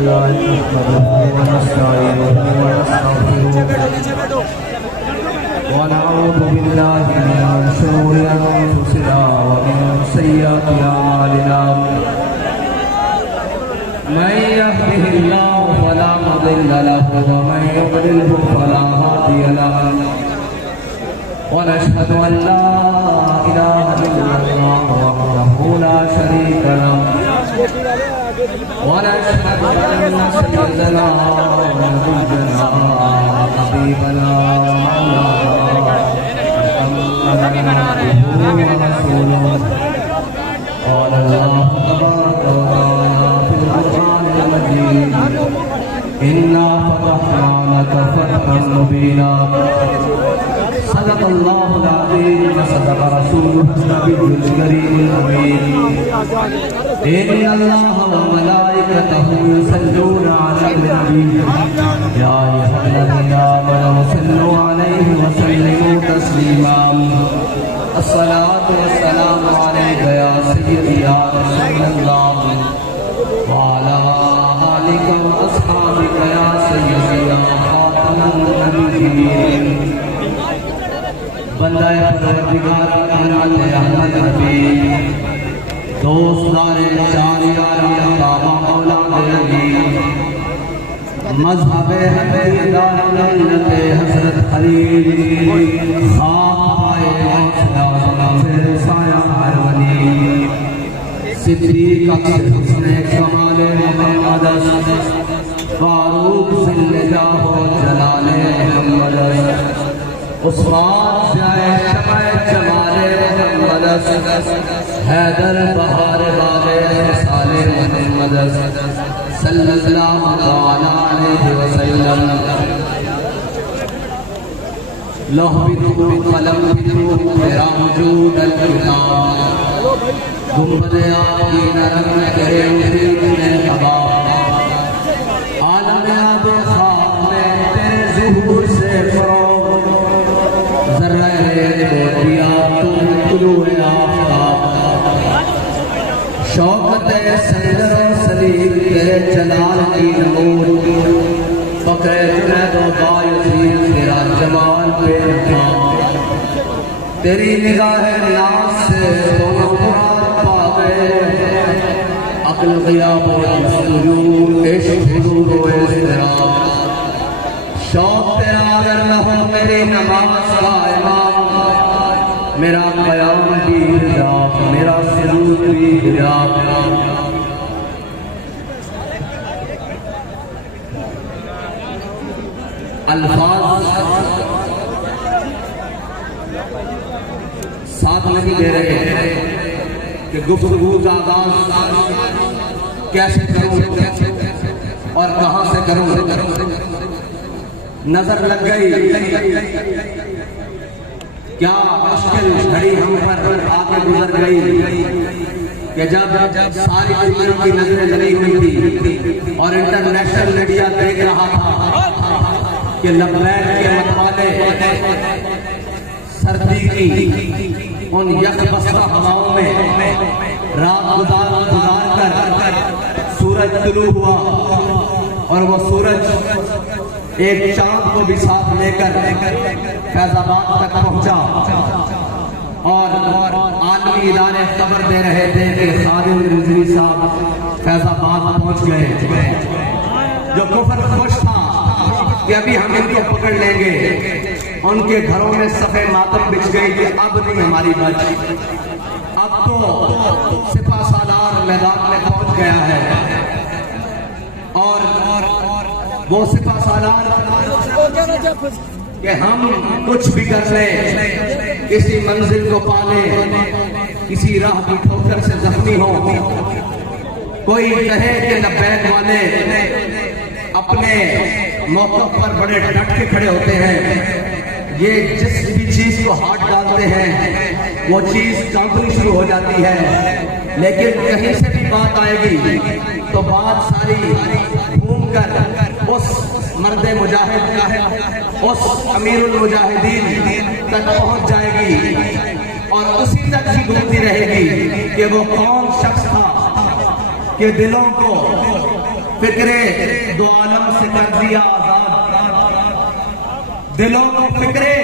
लिल्लाहि नहमदुहु व नस्तईनुहु व नस्तगफिरुहु व नऊज़ु बिल्लाहि मिन शुरूरि अनफुसिना व मिन सय्यिआति अमालिना मन यहदिहिल्लाहु फला मुदिल्ल लहु व मन युद्लिलहु फला हादिय लहु व नशहदु अन ला इलाहा इल्लल्लाह वहदहु ला शरीका लहु व नशहदु अन्न सय्यदना व नबिय्यना हबीबना मुहम्मदन अब्दुहु व रसूलुहु क़ाल अल्लाहु तबारक व तआला फिल क़ुरआनिल मजीद इन्ना फ़तहना लक फ़तहन मुबीना सदक़ल्लाहुल अज़ीम व सदक़ रसूलुहुन नबियुल करीमुल अमीन इन्नल्लाह व मलाइकतहु युसल्लूना अलन नबी या अय्युहल्लज़ीना आमनू सल्लू अलैहि व सल्लिमू तस्लीमा अस्सलातु वस्सलामु अलैका या सय्यदी या रसूलल्लाह व अला आलिका व अस्हाबिका या सय्यदी या खातमुन नबिय्यीन बंदाए परवरदिगार अल्लाह अहमद नबी दोस्तारे शारियार बाबा औलाद अली मज़हब हदीद दारुल हज़रत खलील खाए से साया हर वली सिद्दीक अक्सर हुस्ने कमाल मोहम्मद फारूक जिल्ला हो जलाले मोहम्मद उस्मान जाए शमाए जमाले मोहम्मद हैदर बहार बागे साले मोहम्मद सल्लल्लाहु अलैहि वसल्लम लौह बिदू कलम बिदू मेरा वजूद अल किताब गुंबद आपकी नरम करे उठे हवा आलम आब खाक में तेरे ज़ुहूर से फरोग जर्रे दिया तुम तुलूए आफ़ताब शौकत सैदर सलीब तेरे जलाल की नमूर फ़क्र जुनैद व बायज़ीद तेरा जमाल बेनहा तेरी निगाह नाज़ से दोनों मुराद पा गए अक्ल ग़ियाब व सुजूद इश्क़ हुज़ूर व इज़्तिराब शौक़ तेरा अगर न हो मेरी नमाज का इमाम मेरा क़याम भी हिजाब मेरा सुजूद भी हिजाब अल्फाज साथ नहीं दे रहे हैं कि गुफ्तगू का आगाज कैसे करूं और कहां से करूं नजर लग गई क्या मुश्किल घड़ी हम पर आके गुजर गई कि जब सारी दुनिया की नजरें लगी हुई थी और इंटरनेशनल मीडिया देख रहा था कि लबलैक के मतवाले सर्दी की उन यकबस्ता हवाओं में रात गुजार कर सूरज तुलू हुआ और वो सूरज एक चांद को भी साथ लेकर फैजाबाद तक पहुंचा और आलमी इदारे खबर दे रहे थे कि खालिद रिजवी साहब फैजाबाद पहुंच गए। जो कुफर खुश था कि अभी हम इनको पकड़ लेंगे, उनके घरों में सफे मातम बिछ गई कि अब नहीं हमारी बच, अब तो सिपा सालार मैदान में पहुंच गया है और वो सिपा सालार कि हम कुछ भी कर ले, किसी मंजिल को पाले, किसी राह की ठोकर से जख्मी हो, कोई कहे कि लब्बैक वाले अपने मौक़िफ़ पर बड़े डट के खड़े होते हैं। ये जिस भी चीज को हाथ डालते हैं वो चीज कांपनी शुरू हो जाती है, लेकिन कहीं से भी बात आएगी तो बात सारी घूम कर उस मर्दे मुजाहिद का, उस अमीरुल मुजाहिदीन तक पहुंच जाएगी और उसी तक ही घूमती रहेगी कि वो कौन शख्स था कि दिलों को फिक्रे दो आलम से कर दिया आजाद, दिलों को फिक्रे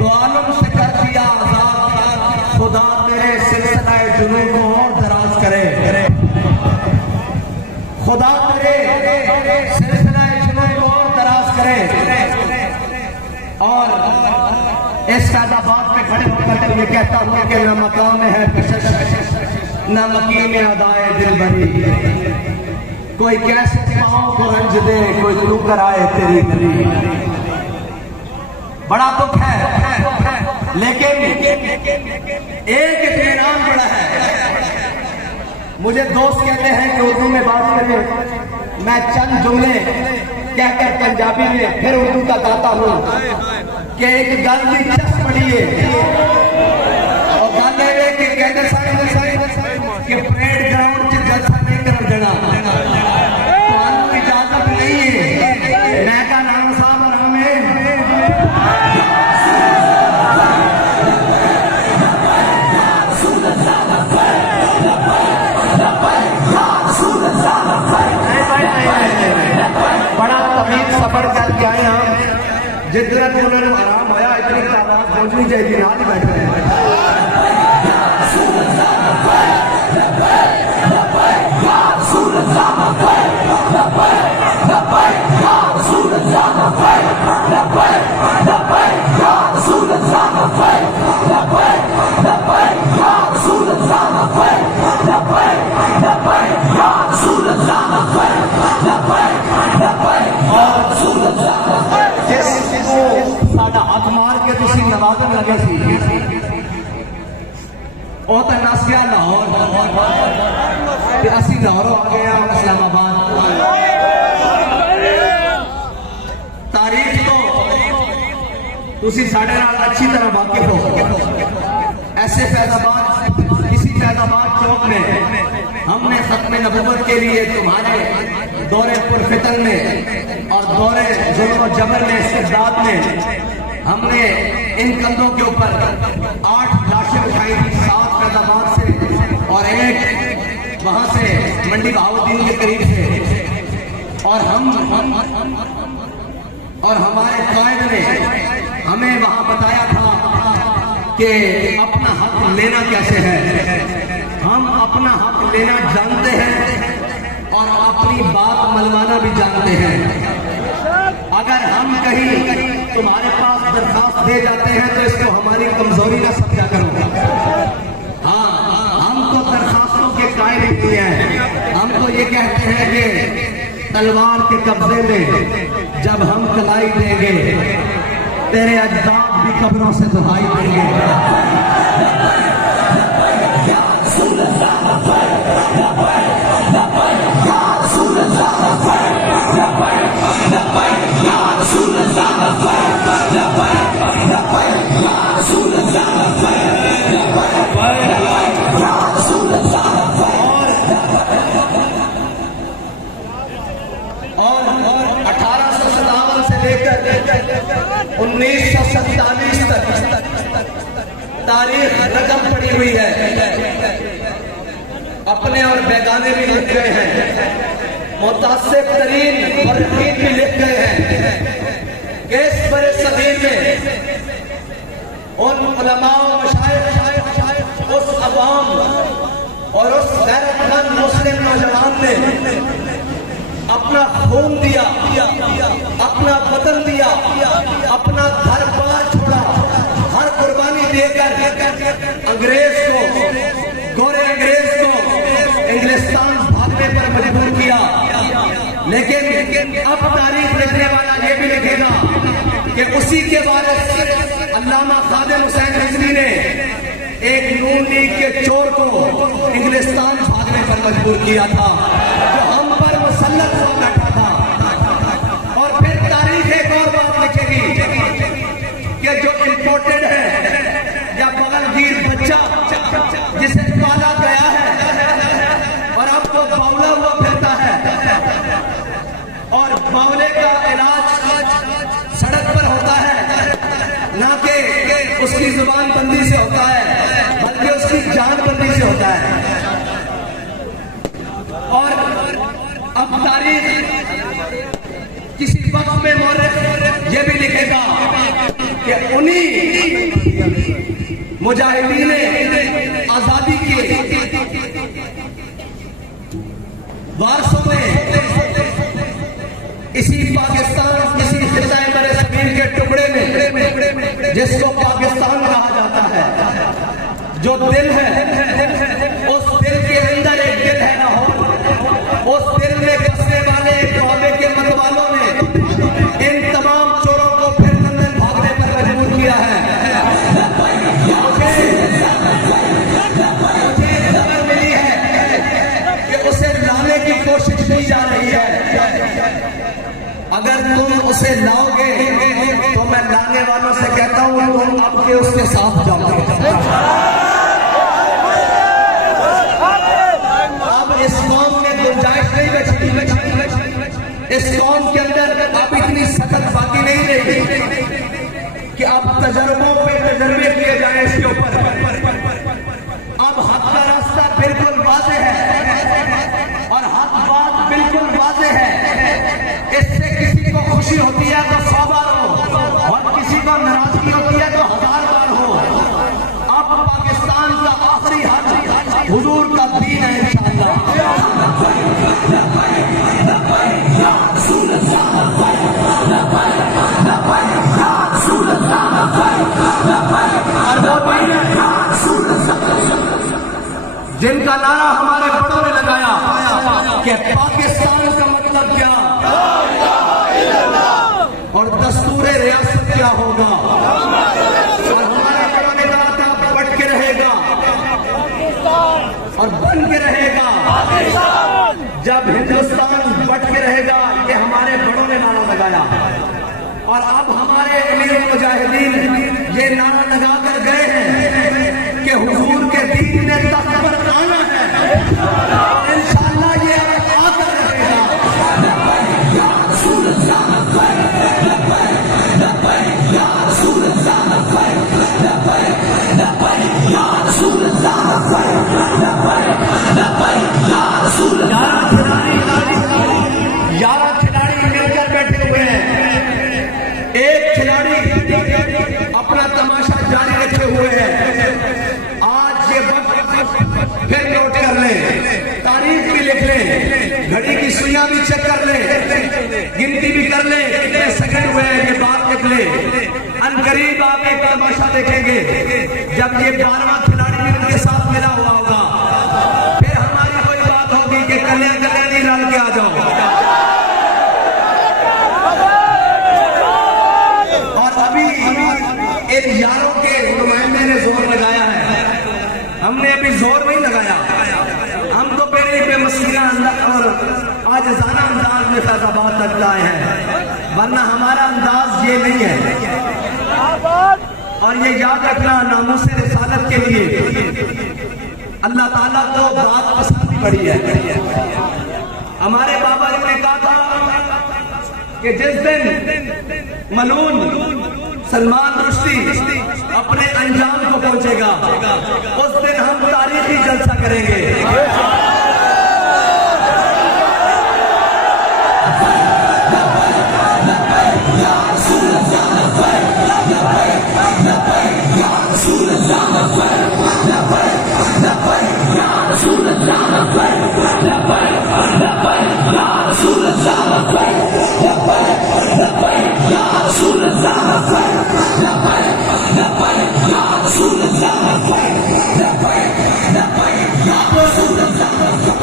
दो आलम से कर दिया आजाद। खुदा तेरे सिलसिला जुनून को और दराज करे, खुदा तेरे सिलसिला जुनून को और दराज करे। और इस फैजाबाद पे खड़े होकर ये कहता हूं कि न मकाम में है कशिश, न मकीन में अदाए दिल भरी। कोई कैसे पाँव को रंज दे, कोई तू कराए तेरी गली। बड़ा दुख है, लेकिन एक इत्मीनान बड़ा है। मुझे दोस्त कहते हैं कि उर्दू में बात करें, मैं चंद जुमले कहकर पंजाबी में फिर उर्दू का गाता हूं कि एक गल की चस पड़ी है और गल है कि कहते कि परेड ग्राउंड च जलसा नहीं कर देना, तो इजाजत नहीं है। मैं का नाम साहब आराम है। बड़ा तमीज सफर करके आए हम, जितना उन्होंने आराम आया इतनी तादाद पहुंचनी चाहिए, ना ही बैठे हैं। साडा हाथ मार के तुसी नवाजन लगे सी, वो तो नस गया लाहौर, असी लाहौरों आ गए इस्लामाबाद। तारीख तो तुसी साडे नाल अच्छी तरह वाकिफ हो। ऐसे फैजाबाद, इसी फैजाबाद चौक में हमने खत्म नबुव्वत के लिए तुम्हारे दौरे पुरफितन में और दौरे जुल्म और जबर में, इस्तिबदाद में हमने इन कंधों के ऊपर 8 लाशें उठाई थी, 7 फैजाबाद से और 1 वहां से मंडी बहाउद्दीन के करीब से। और हमारे कायद ने हमें वहां बताया था कि अपना हक लेना कैसे है। हम अपना हक लेना जानते हैं और अपनी बात मनवाना भी जानते हैं। अगर हम कहीं तुम्हारे पास दरखास्त दे जाते हैं तो इसको हमारी कमजोरी ना समझा करो। हाँ, हम तो दरखास्तों के कायल नहीं हैं। हम तो ये कहते हैं कि तलवार के कब्जे में जब हम कलाई देंगे, तेरे अजदाद भी कब्रों से दुहाई देंगे। और 1857 से लेकर 1947 तक तारीख रकम पड़ी हुई है। अपने और बेगाने भी लिख गए हैं, मुतासिब तरीन फर्रीन भी लिख गए हैं कि इस बड़े सदीर में उन उलमा मशाइख, उस अवाम और उस गैरतमंद मुस्लिम नौजवान ने अपना खून दिया, अपना बदन दिया, अपना घर बार छोड़ा, हर कुर्बानी देकर अंग्रेज को, गोरे अंग्रेज को इंग्लिस्तान भागने पर मजबूर किया। लेकिन अब तारीख लिखने वाला ये भी लिखेगा कि उसी के वारिस अल्लामा खादिम हुसैन रिजवी ने एक नून लीग के चोर को इंग्लिस्तान भागने पर मजबूर किया था, जो हम पर मुसल्लत हुआ बैठा था। और फिर तारीख एक और बात लिखेगी कि जो इंपोर्टेड है या बगलगीर बच्चा जिसे पाला गया है और अब वो बावला हुआ फिरता है, और बावले का इलाज सड़क पर होता है, ना कि उसकी जुबान बंदी से होता है, बल्कि उसकी जान बंदी से होता है। और अब तारीख किसी वक्त में मौर्ख ये भी लिखेगा कि उन्हीं मुजाहिदीन आजादी के वारसों में इसी पाकिस्तान, इसी खिताए बरे ज़मीन के टुकड़े में जिसको पाकिस्तान कहा जाता है, जो दिल है, उस दिल के अंदर एक दिल है ना हो, उस दिल में बसने वाले तौबे के मतवालों ने इन तमाम चोरों को फिर लंदन भागने पर मजबूर किया है। मुझे खबर मिली है कि उसे लाने की कोशिश की जा रही है। अगर तुम उसे लाओगे तो मैं लाने वालों से कहता हूं तुम अब के उसके साथ जाओगे। अब इस कौम में गुंजाइश नहीं बची, इस कौम के अंदर अब इतनी सकत बाकी नहीं रही कि अब तजर्बों पे तजर्बे किए जाए इसके ऊपर। अब हक का रास्ता बिल्कुल वाज़ेह है और हक बात बिल्कुल वाज़ेह है। इससे किसी को खुशी होती है तो 100 बार हो और किसी को नाराजगी होती है तो 1000 बार हो। अब पाकिस्तान का आखिरी हक हुजूर का दीन है इंशाअल्लाह। जिनका नारा हमारे बड़ों ने लगाया कि पाकिस्तान का मतलब क्या और दस्तूर रियासत क्या होगा, और हमारे बड़ों ने कहा था पट के रहेगा और बन के रहेगा। जब हिंदुस्तान बट के रहेगा, ये हमारे बड़ों ने नारा लगाया। और अब हमारे अमीर मुजाहिदीन ये नारा लगा कर गए हैं कि हुजूर के दीन ने तख्त पर आना है। इंशाअल्लाह ये आकर रहेगा। यार खिलाड़ी मिलकर बैठे हुए हैं। एक खिलाड़ी अपना तमाशा जारी रखे हुए हैं। आज ये वक्त फिर नोट कर लें, तारीख भी लिख लें, घड़ी की सुइयां भी चेक कर लें, गिनती भी कर लें कितने सेकंड हुए हैं, ये बात लिख लें। अनकरीब आप एक तमाशा देखेंगे जब ये 12वां खिलाड़ी भी उनके साथ मिला हुआ होगा। फिर हमारी कोई बात होगी कि कल्याण नहीं डाल के आ जाओ। इन यारों के नुमाइंदे ने जोर लगाया है, हमने अभी जोर नहीं लगाया। हम तो पहले बेमसीना और आजिज़ाना अंदाज में फैज़ाबाद तक लाए हैं, वरना हमारा अंदाज ये नहीं है। और ये याद रखना, नामूस रिसालत के लिए अल्लाह ताला को बात पसंद पड़ी है। हमारे बाबा जी ने कहा था कि जिस दिन मलून सलमान रुश्दी अपने अंजाम को पहुंचेगा, उस दिन हम तारीखी जलसा करेंगे।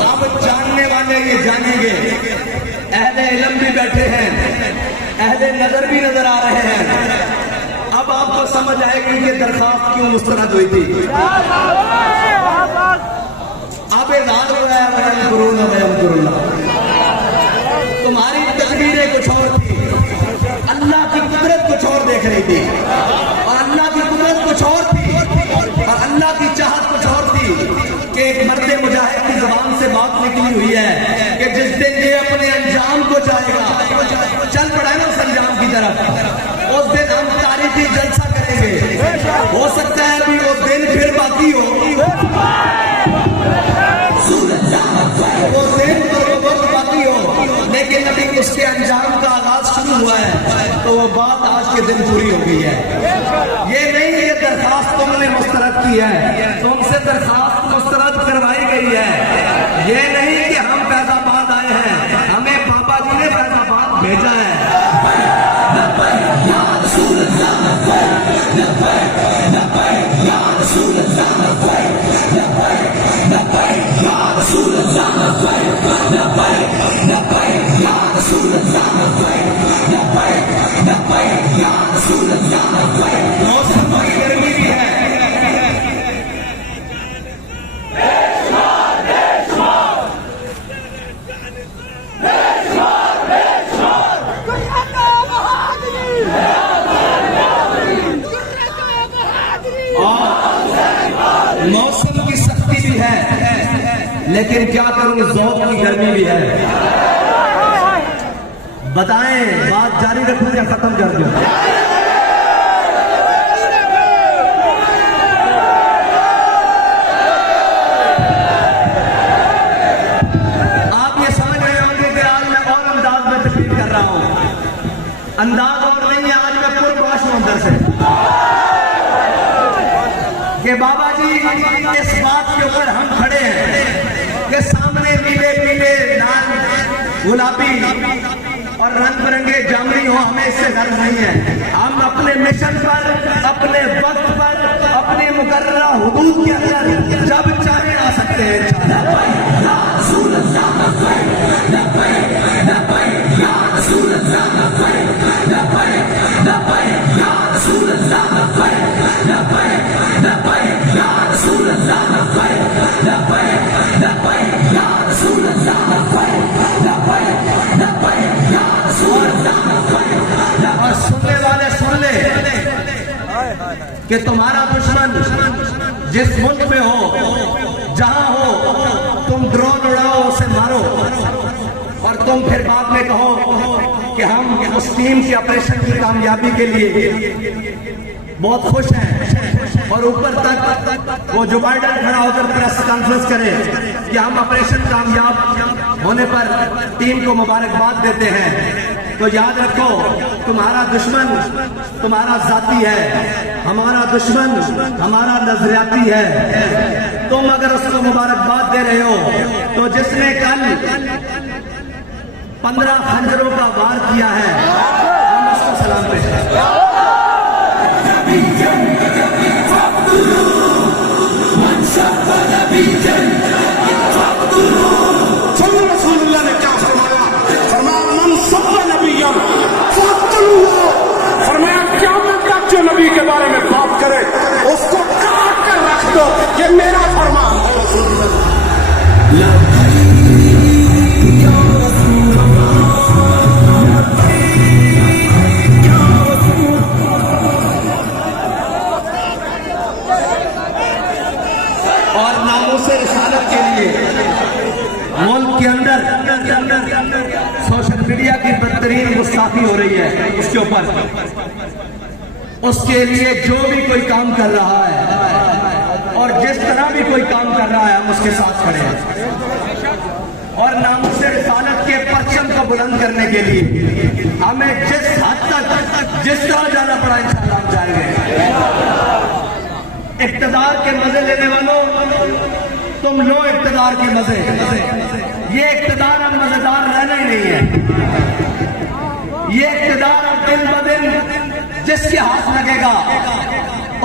अब जानने वाले ये जानेंगे, अहले इल्म भी बैठे हैं, अहले नजर भी नजर आ रहे हैं। अब आपको समझ आएगी कि दरखास्त क्यों मुस्तरद हुई थी। अब एजाज हो रहा है तुम्हारी तकदीरें कुछ और थी, अल्लाह की कुदरत कुछ और देख रही थी, और अल्लाह की कुदरत कुछ और थी, और अल्लाह की चाहत कुछ और थी कि एक मर्द मुजाहिद की जुबान से बात निकली हुई है कि जिस दिन ये अपने अंजाम को जाएगा, चल पड़ा है ना उस अंजाम की तरफ, उस दिन हम तारीखी जलसा करेंगे। हो सकता है अभी वो दिन फिर बाकी हो, वो दिन और वो वक्त बाकी हो, लेकिन उसके अंजाम का आगाज शुरू हुआ है, तो वो बात आज के दिन पूरी हो गई है। ये नहीं ये दरखास्त तुमने मुस्तरद की है, तुमसे दरखास्त मुस्तरद करवाई गई है। ये नहीं कि हम फैजाबाद आए हैं, हमें बाबा जी ने फैजाबाद भेजा है। मौसम की गर्मी भी है। मौसम की सख्ती भी है, लेकिन क्या करूं, ज़ौक़ की गर्मी भी है। बताएं, बात जारी रखूं या खत्म कर दूं? आप ये समझ रहे होंगे कि आज मैं और अंदाज में तकलीफ कर रहा हूं। अंदाज और नहीं है, आज मैं पुरबाश हूं अंदर से कि बाबा जी इस बात के ऊपर हम खड़े हैं कि सामने पीले पीले लाल गुलाबी और रंग बिरंगे जामनी हो, हमें इससे गर्व नहीं है। हम अपने मिशन पर, अपने वक्त पर, अपने मुकर्ररा हुदूद के अंदर जब चाहे आ सकते हैं। और सुनने वाले सुन ले कि तुम्हारा दुश्मन जिस मुल्क में हो, जहां हो, तुम ड्रोन उड़ाओ, उसे मारो और तुम फिर बाद में कहो कि हम उस टीम के ऑपरेशन की कामयाबी के लिए बहुत खुश हैं। और ऊपर तक वो जो बाइडेन खड़ा होकर प्रेस कॉन्फ्रेंस करे कि हम ऑपरेशन कामयाब होने पर टीम को मुबारकबाद देते हैं। तो याद रखो, तुम्हारा दुश्मन तुम्हारा जाती है, हमारा दुश्मन हमारा नजरियाती है। तुम अगर उसको मुबारकबाद दे रहे हो, तो जिसने कल 15 खंजरों का वार किया है, हम उसको सलाम पेश करते हैं। रसूलुल्लाह ने क्या फरमाया? फरमाया क़यामत तक जो नबी के बारे में बात करे उसको काट कर रख दो, ये मेरा फरमान है। और नामूस रिसालत के लिए मुल्क के अंदर सोशल मीडिया की बदतरीन गुस्ताखी हो रही है, उसके ऊपर उसके लिए जो भी कोई काम कर रहा है और जिस तरह भी कोई काम कर रहा है, हम उसके साथ खड़े हैं। और नामूस रिसालत के परचम को बुलंद करने के लिए हमें जिस हद तक जिस तरह जाना पड़ा, इंशाअल्लाह हम जाएंगे। इक़्तिदार के मजे लेने वालों, तुम लो इक़्तिदार के मजे। ये इक़्तिदार अब मजेदार रहना ही नहीं है। ये इक़्तिदार अब दिन ब दिन जिसके हाथ लगेगा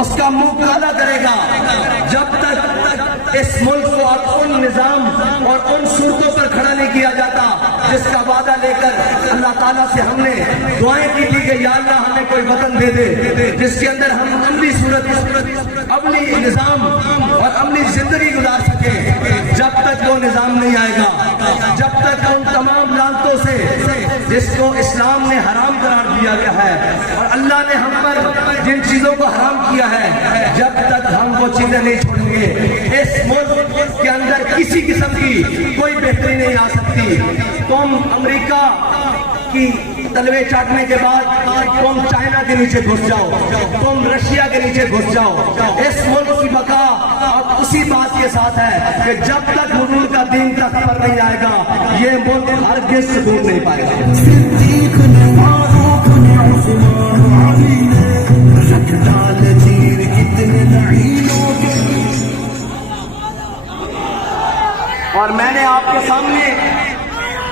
उसका मुंह काला करेगा। जब तक इस मुल्क को अब उन निजाम और उन सूरतों पर खड़ा नहीं किया जाता जिसका वादा लेकर अल्लाह ताला से हमने दुआएं की थी कि या अल्लाह हमें कोई वतन दे दे जिसके अंदर हम अमली सूरत, अमली निजाम और अमली जिंदगी गुजार सके। जब तक वो निजाम नहीं आएगा, जब तक उन तमाम लानतों से जिसको इस्लाम ने हराम करार दिया गया है और अल्लाह ने हम पर जिन चीजों को हराम किया है, जब तक हम वो चीजें नहीं छोड़ेंगे, इस मुल्क के अंदर किसी किस्म की कोई बेहतरी नहीं आ सकती। तुम अमेरिका की तलवे चाटने के बाद तुम चाइना के नीचे घुस जाओ, तुम रशिया के नीचे घुस जाओ। इस मुल्क की बका अब उसी बात के साथ है कि जब तक हुजूर का दीन तख्त पर नहीं आएगा, ये मुल्क हरगिज़ सुकून नहीं पाएगा। और मैंने आपके सामने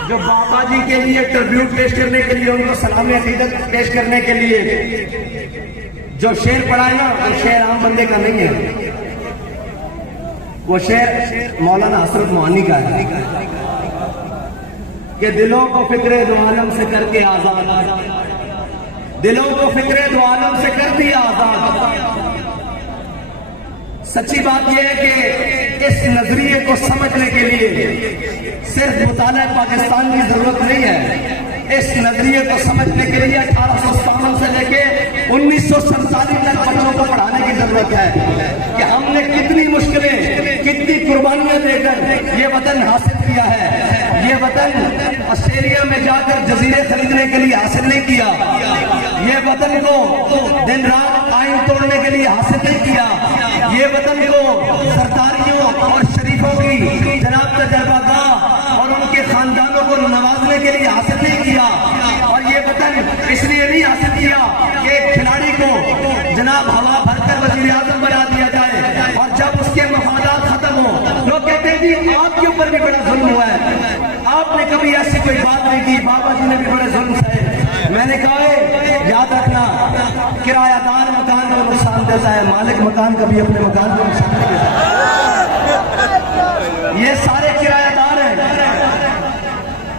जो बाबा जी के लिए ट्रिब्यूट पेश करने के लिए, उनको सलामी अकीदत पेश करने के लिए जो शेर पढ़ा है ना, वो शेर आम बंदे का नहीं है, वो शेर मौलाना हसरत मोहानी का है कि दिलों को फिक्रे दो आलम से करके आजाद, दिलों को फिक्रे दो आलम से कर दिया आजाद। सच्ची बात यह है कि इस नजरिए को समझने के लिए सिर्फ मुताला पाकिस्तान की जरूरत नहीं है। इस नजरिए को समझने के लिए 1857 से लेके 1947 तक बच्चों को पढ़ाने की जरूरत है कि हमने कितनी मुश्किलें, कितनी कुर्बानियां देकर ये वतन हासिल किया है। ये वतन ऑस्ट्रेलिया में जाकर जजीरे खरीदने के लिए हासिल नहीं किया। ये वतन को दिन रात आइन तोड़ने के लिए हासिल नहीं किया। ये वतन को सरदारियों और शरीफों की जनाब तजर्बागाह और उनके खानदानों को नवाजने के लिए हासिल नहीं किया। और ये वतन इसलिए नहीं हासिल किया कि एक खिलाड़ी को जनाब हवा भरकर वजीर आजम बना दिया जाए और जब उसके मफादात खत्म हो लोग कहते हैं जी आपके ऊपर भी बड़ा जुल्म हुआ है, आपने कभी ऐसी कोई बात नहीं की, बाबा जी ने भी बड़े जुल्म सहे। मैंने कहा याद रखना, किरायादार मकान को नुकसान देता है, मालिक मकान कभी अपने मकान को नुकसान नहीं देता। ये सारे किरायादार हैं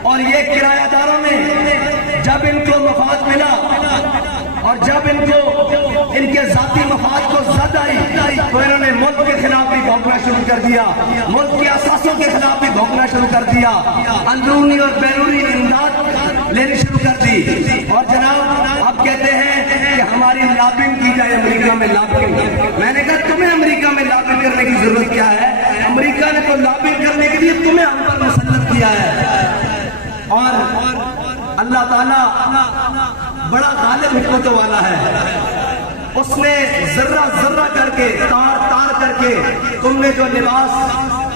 और ये किरायादारों ने जब इनको मफाद मिला और जब इनको इनके जाती मफाद को जद आई तो इन्होंने मुल्क के खिलाफ भी भौंकना शुरू कर दिया, मुल्क के असासों के खिलाफ भी भौंकना शुरू कर दिया, अंदरूनी और बैरूनी इमदाद लेनी शुरू कर दी। और जनाब आप कहते हैं कि हमारी लॉबिंग की जाए अमेरिका में लॉबिंग। मैंने कहा तुम्हें अमेरिका में लॉबिंग करने की जरूरत क्या है? अमेरिका ने तो लॉबिंग करने के लिए तुम्हें हम पर मुसल्लत किया है। और अल्लाह ताला बड़ा गालिब हिकमतों वाला है, उसने जर्रा जर्रा करके तार तार करके तुमने जो लिबास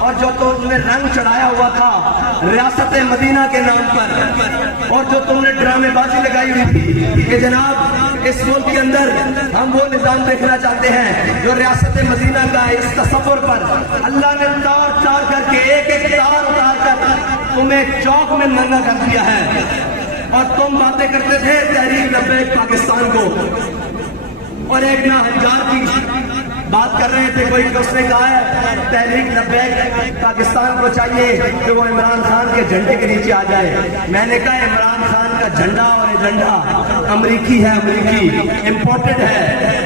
और जो तुमने रंग चढ़ाया हुआ था रियासत मदीना के नाम पर और जो तुमने ड्रामेबाजी लगाई हुई थी कि जनाब इस मुल्क के अंदर हम वो निजाम देखना चाहते हैं जो रियासत मदीना का है, इस तसव्वुर पर अल्लाह ने तार तार करके एक एक तार उतार कर तुम्हें चौक में नंगा कर दिया है। और तुम बातें करते थे तहरीक लब्बैक पाकिस्तान को, और एक ना हजार की बात कर रहे थे, कोई उसने कहा है तहरीक लब्बैक पाकिस्तान को चाहिए कि वो इमरान खान के झंडे के नीचे आ जाए। मैंने कहा इमरान खान का झंडा और एजेंडा अमरीकी है, अमरीकी इम्पोर्टेड है।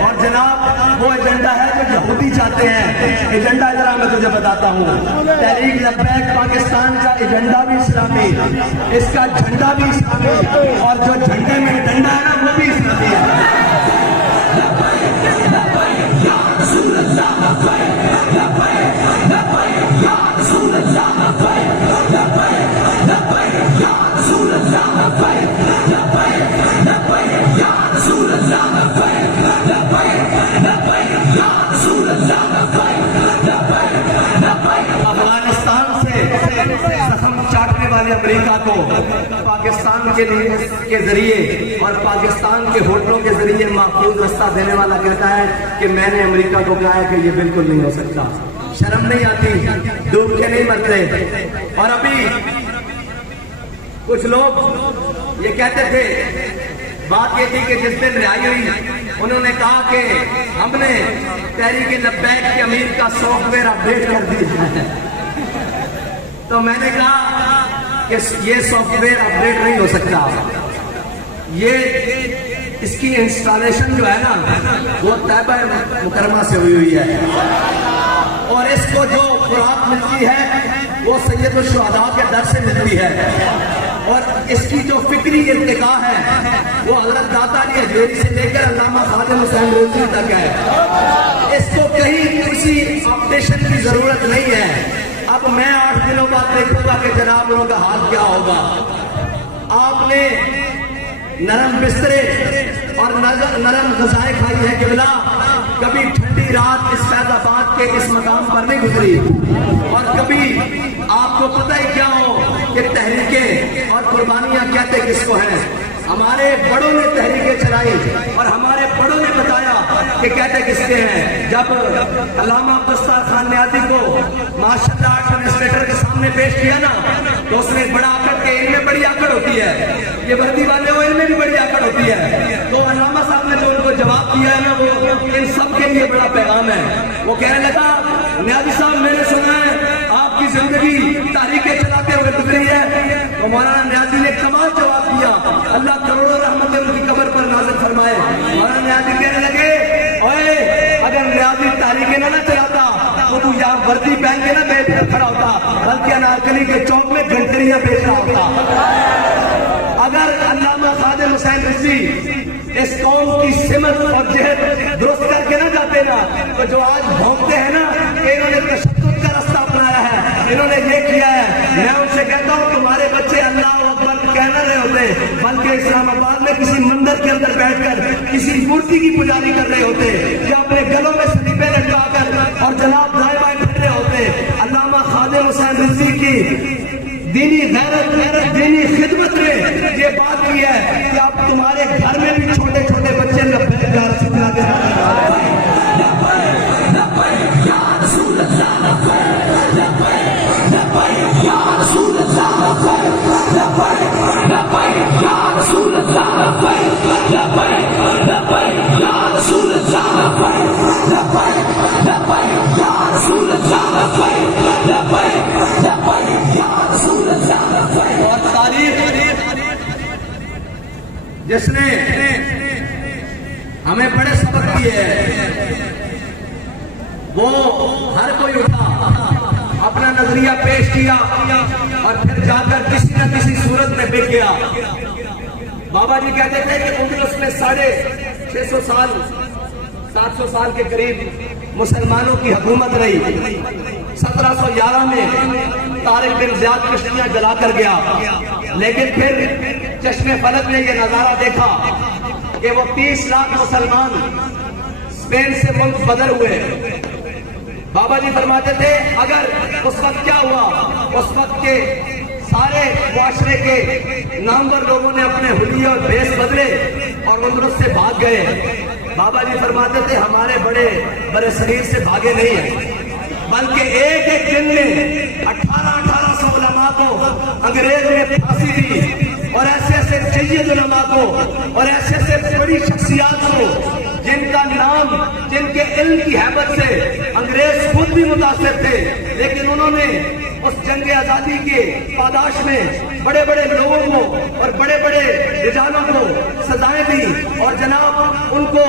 और जनाब वो एजेंडा है जो यहूदी चाहते हैं। एजेंडा जरा मैं तुझे बताता हूँ, तहरीक लब्बैक पाकिस्तान का एजेंडा भी इस्लामी, इसका झंडा भी इस्लामी और जो झंडे में डंडा है ना वो भी इस्लामी है। अफगानिस्तान से जख्म चाटने वाले अमेरिका को पाकिस्तान के जरिए और पाकिस्तान के होटलों के जरिए महफूज रास्ता देने वाला कहता है कि मैंने अमेरिका को कहा है कि ये बिल्कुल नहीं हो सकता। शर्म नहीं आती? डूब के नहीं मरते। और अभी कुछ लोग ये कहते थे, बात ये थी कि जिस दिन रिहाई हुई उन्होंने कहा कि हमने तहरीक लब्बैक के अमीर का सॉफ्टवेयर अपडेट कर दिया है। तो मैंने कहा कि ये सॉफ्टवेयर अपडेट नहीं हो सकता, ये इसकी इंस्टॉलेशन जो है ना वो तैबा मुकरमा से हुई है और इसको जो खुराक मिलती है वो सैयदुल शुहदा के दर से मिलती है और इसकी जो फिक्री इर्तिका है वो हज़रत दाता अली हजवेरी से लेकर अल्लामा खादिम हुसैन रिजवी तक है। इसको कहीं किसी अपडेशन की जरूरत नहीं है। अब मैं 8 दिनों बाद देखूंगा कि जनाब लोगों का हाल क्या होगा। आपने नरम बिस्तरे और नरम ग़िज़ाएं खाई है किबला, कभी ठंडी रात इस फैज़ाबाद के इस मकाम पर नहीं गुजरी और कभी आपको पता ही क्या हो कि तहरीकें और कुर्बानियां कहते किसको हैं। हमारे बड़ों ने तहरीकें चलाई और हमारे बड़ों ने बताया कि कहते किसके हैं। जब अल्लामा अब्दुस्तार खान न्याजी को माशाअल्लाह एडमिनिस्ट्रेटर के सामने पेश किया ना, तो उसने बड़ा आकड़ के इनमें बड़ी आकड़ होती है, ये वर्दी वाले हो इनमें भी बड़ी आकड़ होती है। तो अल्लामा साहब ने जो उनको जवाब दिया है ना, वो इन सब के लिए बड़ा पैगाम है। वो कहने लगा, न्याजी साहब मैंने सुना है आपकी जिंदगी तारीखें चलाते हुए गुजरी है। तो मौलाना न्याजी ने कमाल जवाब दिया, अल्लाह करोड़ों रहमत उनकी कब्र पर नाज़िल फरमाए। मौलाना न्याजी कहने लगे, ओए अगर न्याजी तारीखें ना चलाता तो तू यहाँ वर्दी पहन के ना बेच कर खड़ा होता, बल्कि अनारकली के चौक में घंटरियां बेच रहा होता। अगर अल्लामा खादिम हुसैन रिजवी इस कौम की सिमत और जहद दुरुस्त करके ना जाते ना, तो जो आज भौंकते हैं ना कि इन्होंने तशद्दुद का रास्ता अपनाया है, इन्होंने ये किया है, मैं उनसे कहता हूँ तुम्हारे बच्चे अल्लाह अकबर कह ना रहे होते, बल्कि इस्लामाबाद में किसी मंदिर के अंदर बैठकर किसी मूर्ति की पुजारी कर रहे होते, या अपने गलों में सलीबे लटकाकर और जनाब दाएं बाएं फिर रहे होते। अल्लामा खादिम हुसैन रिजवी की दीनी गैरत दीनी खिदमत में ये बात की है कि अब तुम्हारे घर में भी छोटे छोटे बच्चे और तारीफ जिसने हमें बड़े सबक दिए हैं, वो हर कोई उठा अपना नजरिया पेश किया और फिर जाकर किसी न किसी सूरत में बिक गया। बाबा जी कहते थे कि उंगलुस में 650 साल 700 साल के करीब मुसलमानों की हुकूमत रही। 1711 में तारिक बिन ज़ियाद कश्तियां जला कर गया, लेकिन फिर चश्मे फलक ने यह नजारा देखा कि वो 30 लाख मुसलमान स्पेन से मुल्क बदर हुए। बाबा जी फरमाते थे अगर उस वक्त क्या हुआ, उस वक्त के सारे मुआशरे के नामवर लोगों ने अपने हुलिये और भेष बदले और उंदरुस से भाग गए। बाबा जी फरमाते थे हमारे बड़े बड़े शरीर से भागे नहीं है, बल्कि एक एक दिन में 1800 उलमा को अंग्रेज ने फांसी दी और ऐसे ऐसे सैयद उलमा को और ऐसे ऐसे बड़ी शख्सियात को जिनका नाम जिनके इल्म की हैबत से अंग्रेज खुद भी मुतासिर थे, लेकिन उन्होंने उस जंग आजादी के पादाश में बड़े बड़े लोगों को और बड़े बड़े रिजालों को सजाएं दी और जनाब उनको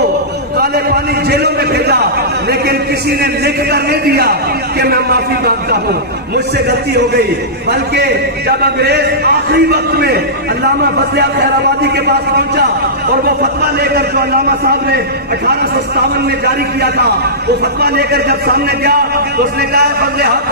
काले पानी जेलों में भेजा, लेकिन किसी ने लिख कर नहीं दिया कि मैं माफी मांगता हूँ, मुझसे गलती हो गई। बल्कि जब अंग्रेज आखिरी वक्त में अल्लामा फजल हक खैराबादी के पास पहुंचा और वो फतवा लेकर जो अल्लामा साहब ने 1857 में जारी किया था, वो फतवा लेकर जब सामने गया तो उसने कहा फजल हक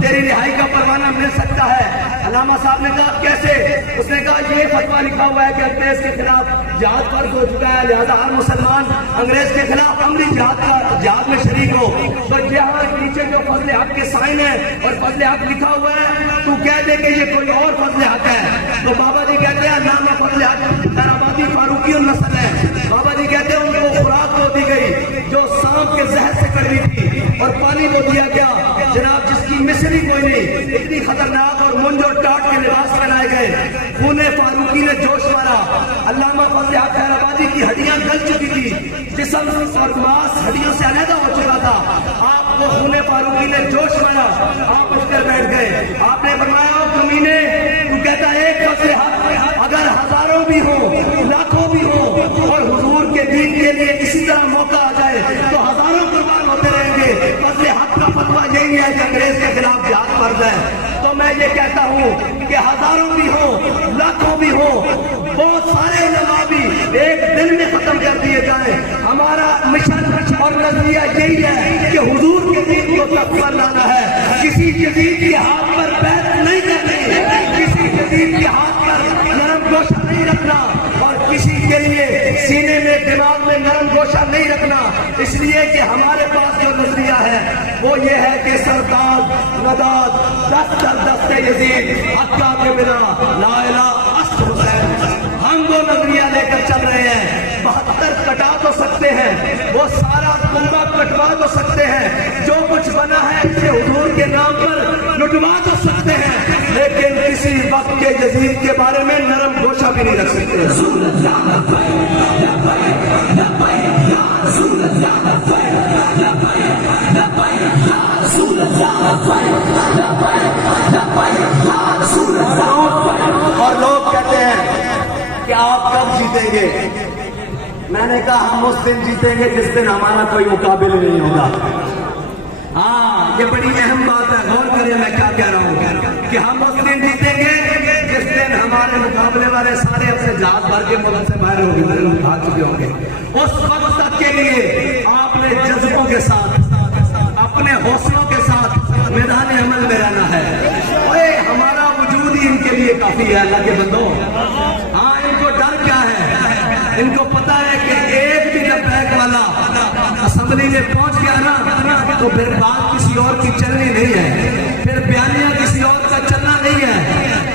तेरी रिहाई का परवाना मिल सकता है। अल्लामा साहब ने कहा कैसे? उसने कहा ये फतवा लिखा हुआ है कि अंग्रेज के खिलाफ जिहाद फर्ज हो चुका है, लिहाजा हर मुसलमान अंग्रेज के खिलाफ अमली जिहाद में शरीक हो। तो यहाँ नीचे जो फजल हक के साइन है और फजल हक लिखा हुआ है, तू कह दे कि ये कोई और फजल हक है। तो बाबा जी कहते हैं अल्लामा फजल हक खैराबादी फारूकी नस्ल है। बाबा जी कहते हैं उनको खुराक वो दी गई जो सांप के जहर से कड़वी थी और पानी वो दिया गया जनाब जिसकी मिसरी कोई नहीं, इतनी खतरनाक और मुंज और टाट के लिबास पहनाए गए। खूने फारूकी ने जोश मारा, अल्लामा फजल हक खैराबादी की हड्डियां गल चुकी थी, जिस्म और मांस हड्डियों से अलग हो चुका था। आपको खूने फारूकी ने जोश मारा, आप उठकर बैठ गए। आपने फरमाया कमीने, तू कहता है एक फजल हक अगर हजारों भी हो लाखों भी हो और हुजूर के दीन के लिए इसी तरह मौका आ जाए तो हजारों कुर्बान होते रहेंगे। फजल हक का फतवा यही है कि अंग्रेज के खिलाफ जिहाद फर्ज है। तो मैं ये कहता हूँ कि हजारों भी हो लाखों भी हो, बहुत सारे उलमा भी एक दिन में खत्म कर दिए जाए। हमारा मिशन और नजरिया यही है कि हुजूर के दीन को तक पर लाना है। किसी जदीद के हाथ पर बैत नहीं करनी, किसी जदीद के हाथ पर नरम गोशा नहीं रखना और किसी के लिए सीने में दिमाग में नरम गोशा नहीं रखना। इसलिए कि हमारे पास जो नजरिया है वो ये है कि सरताज नदाद दस्त दस्ते यजीद हक्का के बिना ला इलाहा अस्त हुसैन। हम वो नजरिया लेकर चल रहे हैं। 72 कटा तो सकते हैं, वो सारा कुंबा कटवा तो सकते हैं, जो कुछ बना है इसे हुजूर के नाम पर लुटवा तो सकते हैं, लेकिन किसी वक्त के यजीद के बारे में नरम गोशा भी नहीं रख सकते। और लोग कहते हैं कि आप कब जीतेंगे? मैंने कहा हम उस दिन जीतेंगे जिस दिन हमारा कोई मुकाबले नहीं होगा। हाँ, ये बड़ी अहम बात है, गौर करें मैं क्या कह रहा हूँ कि हम उस दिन जीतेंगे जिस दिन हमारे मुकाबले वाले सारे अपने जहाज भर के मुल्क से बाहर हो गए, भाग चुके होंगे। उस वक्त तक के लिए आपने जज्बों के साथ, अपने हौसलों के साथ मैदान अमल में रहना है। ओए, हमारा वजूद ही इनके लिए काफी है अल्लाह के बंदों। हाँ, इनको डर क्या है? इनको पता है कि एक भी जब बैक वाला असेंबली में पहुंच गया ना, तो फिर बात किसी और की चलनी नहीं है, फिर बयानिया किसी और का चलना नहीं है।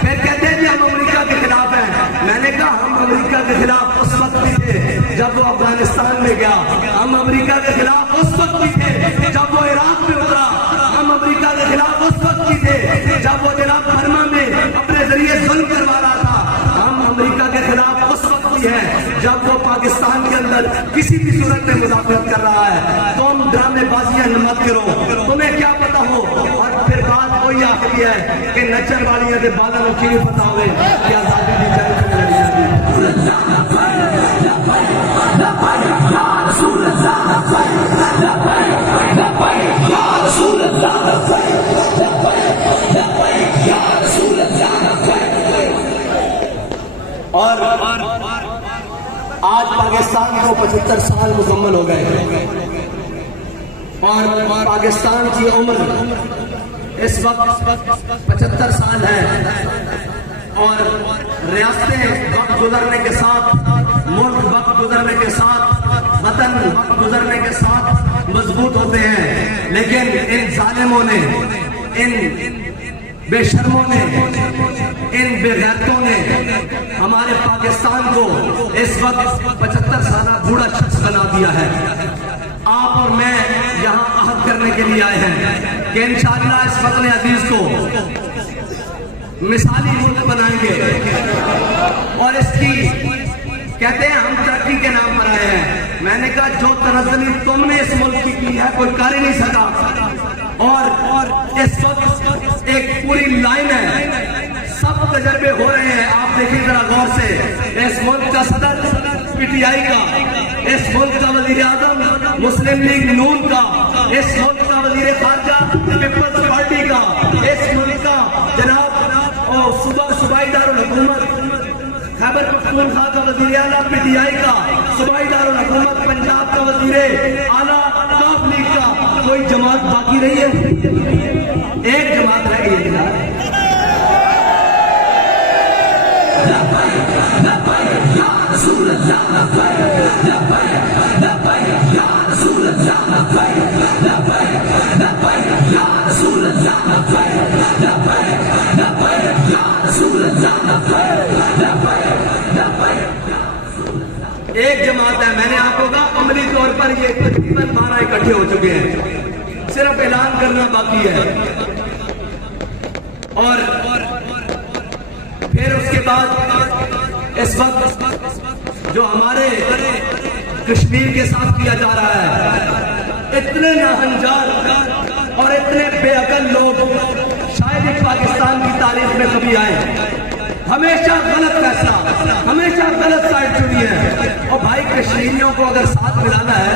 फिर कहते हैं कि हम अमेरिका के खिलाफ हैं। मैंने कहा हम अमेरिका के खिलाफ उस वक्त भी थे जब वो अफगानिस्तान में गया, हम अमेरिका के खिलाफ उस वक्त भी थे जब वो इराक में उतरा, हम अमेरिका के खिलाफ उस वक्त भी थे जब वो जनाब बर्मा में अपने जरिए जुल्म करवा रहा था, हम अमेरिका के खिलाफ उस वक्त भी है जब वो पाकिस्तान के अंदर किसी भी सूरत में मुदाखलत कर रहा है। तुम ड्रामेबाजियां मत करो, तुम्हें क्या पता हो। और फिर बात वही आखिरी है कि नचर वालियां के बालों की नहीं पता हुए कि आजादी दी जाए। और आज पाकिस्तान को 75 साल मुकम्मल हो गए और पाकिस्तान की उम्र इस वक्त 75 साल है और रियासतें वक्त गुजरने के साथ, मुल्क वक्त गुजरने के साथ, वतन वक्त गुजरने के साथ मजबूत होते हैं। लेकिन इन जालिमों ने, इन बेशर्मों ने, इन बेगैरतों ने हमारे पाकिस्तान को इस वक्त 75 साल बूढ़ा शख्स बना दिया है। आप और मैं यहाँ अहद करने के लिए आए हैं कि इंशाअल्लाह इस वतन अजीज को मिसाली मुल्क बनाएंगे और इसकी, कहते हैं हम तरक्की के नाम पर आए हैं। मैंने कहा जो तनज़्ज़ुली तुमने इस मुल्क की है कोई कर ही नहीं सका। और इस वक्त एक पूरी लाइन है, सब तजर्बे हो रहे हैं। आप देखिए जरा गौर से, इस मुल्क का सदर पीटीआई का, इस मुल्क का वजीर आजम मुस्लिम लीग नून का, इस मुल्क का वजीर खारजा पीपल्स पार्टी का, इस मुल्क का जनाब सूबाई दारुल हुकूमत खैबर पख्तूनख्वा का वजीर आला पीटीआई का, सूबाई दारुल हुकूमत पंजाब का वजीर आला काफ लीग का, कोई जमात बाकी नहीं है? एक जमात रह गई है। एक जमात है। मैंने आपको कहा अमली तौर पर ये तकरीबन 12 इकट्ठे हो चुके हैं, सिर्फ ऐलान करना बाकी है। और फिर उसके बाद इस वक्त जो हमारे कश्मीर के साथ किया जा रहा है, इतने नाहंजार और इतने बेअकल लोग शायद ही पाकिस्तान की तारीख में कभी आए। हमेशा गलत फैसला, हमेशा गलत साइड चुनी है। और भाई कश्मीरियों को अगर साथ मिलाना है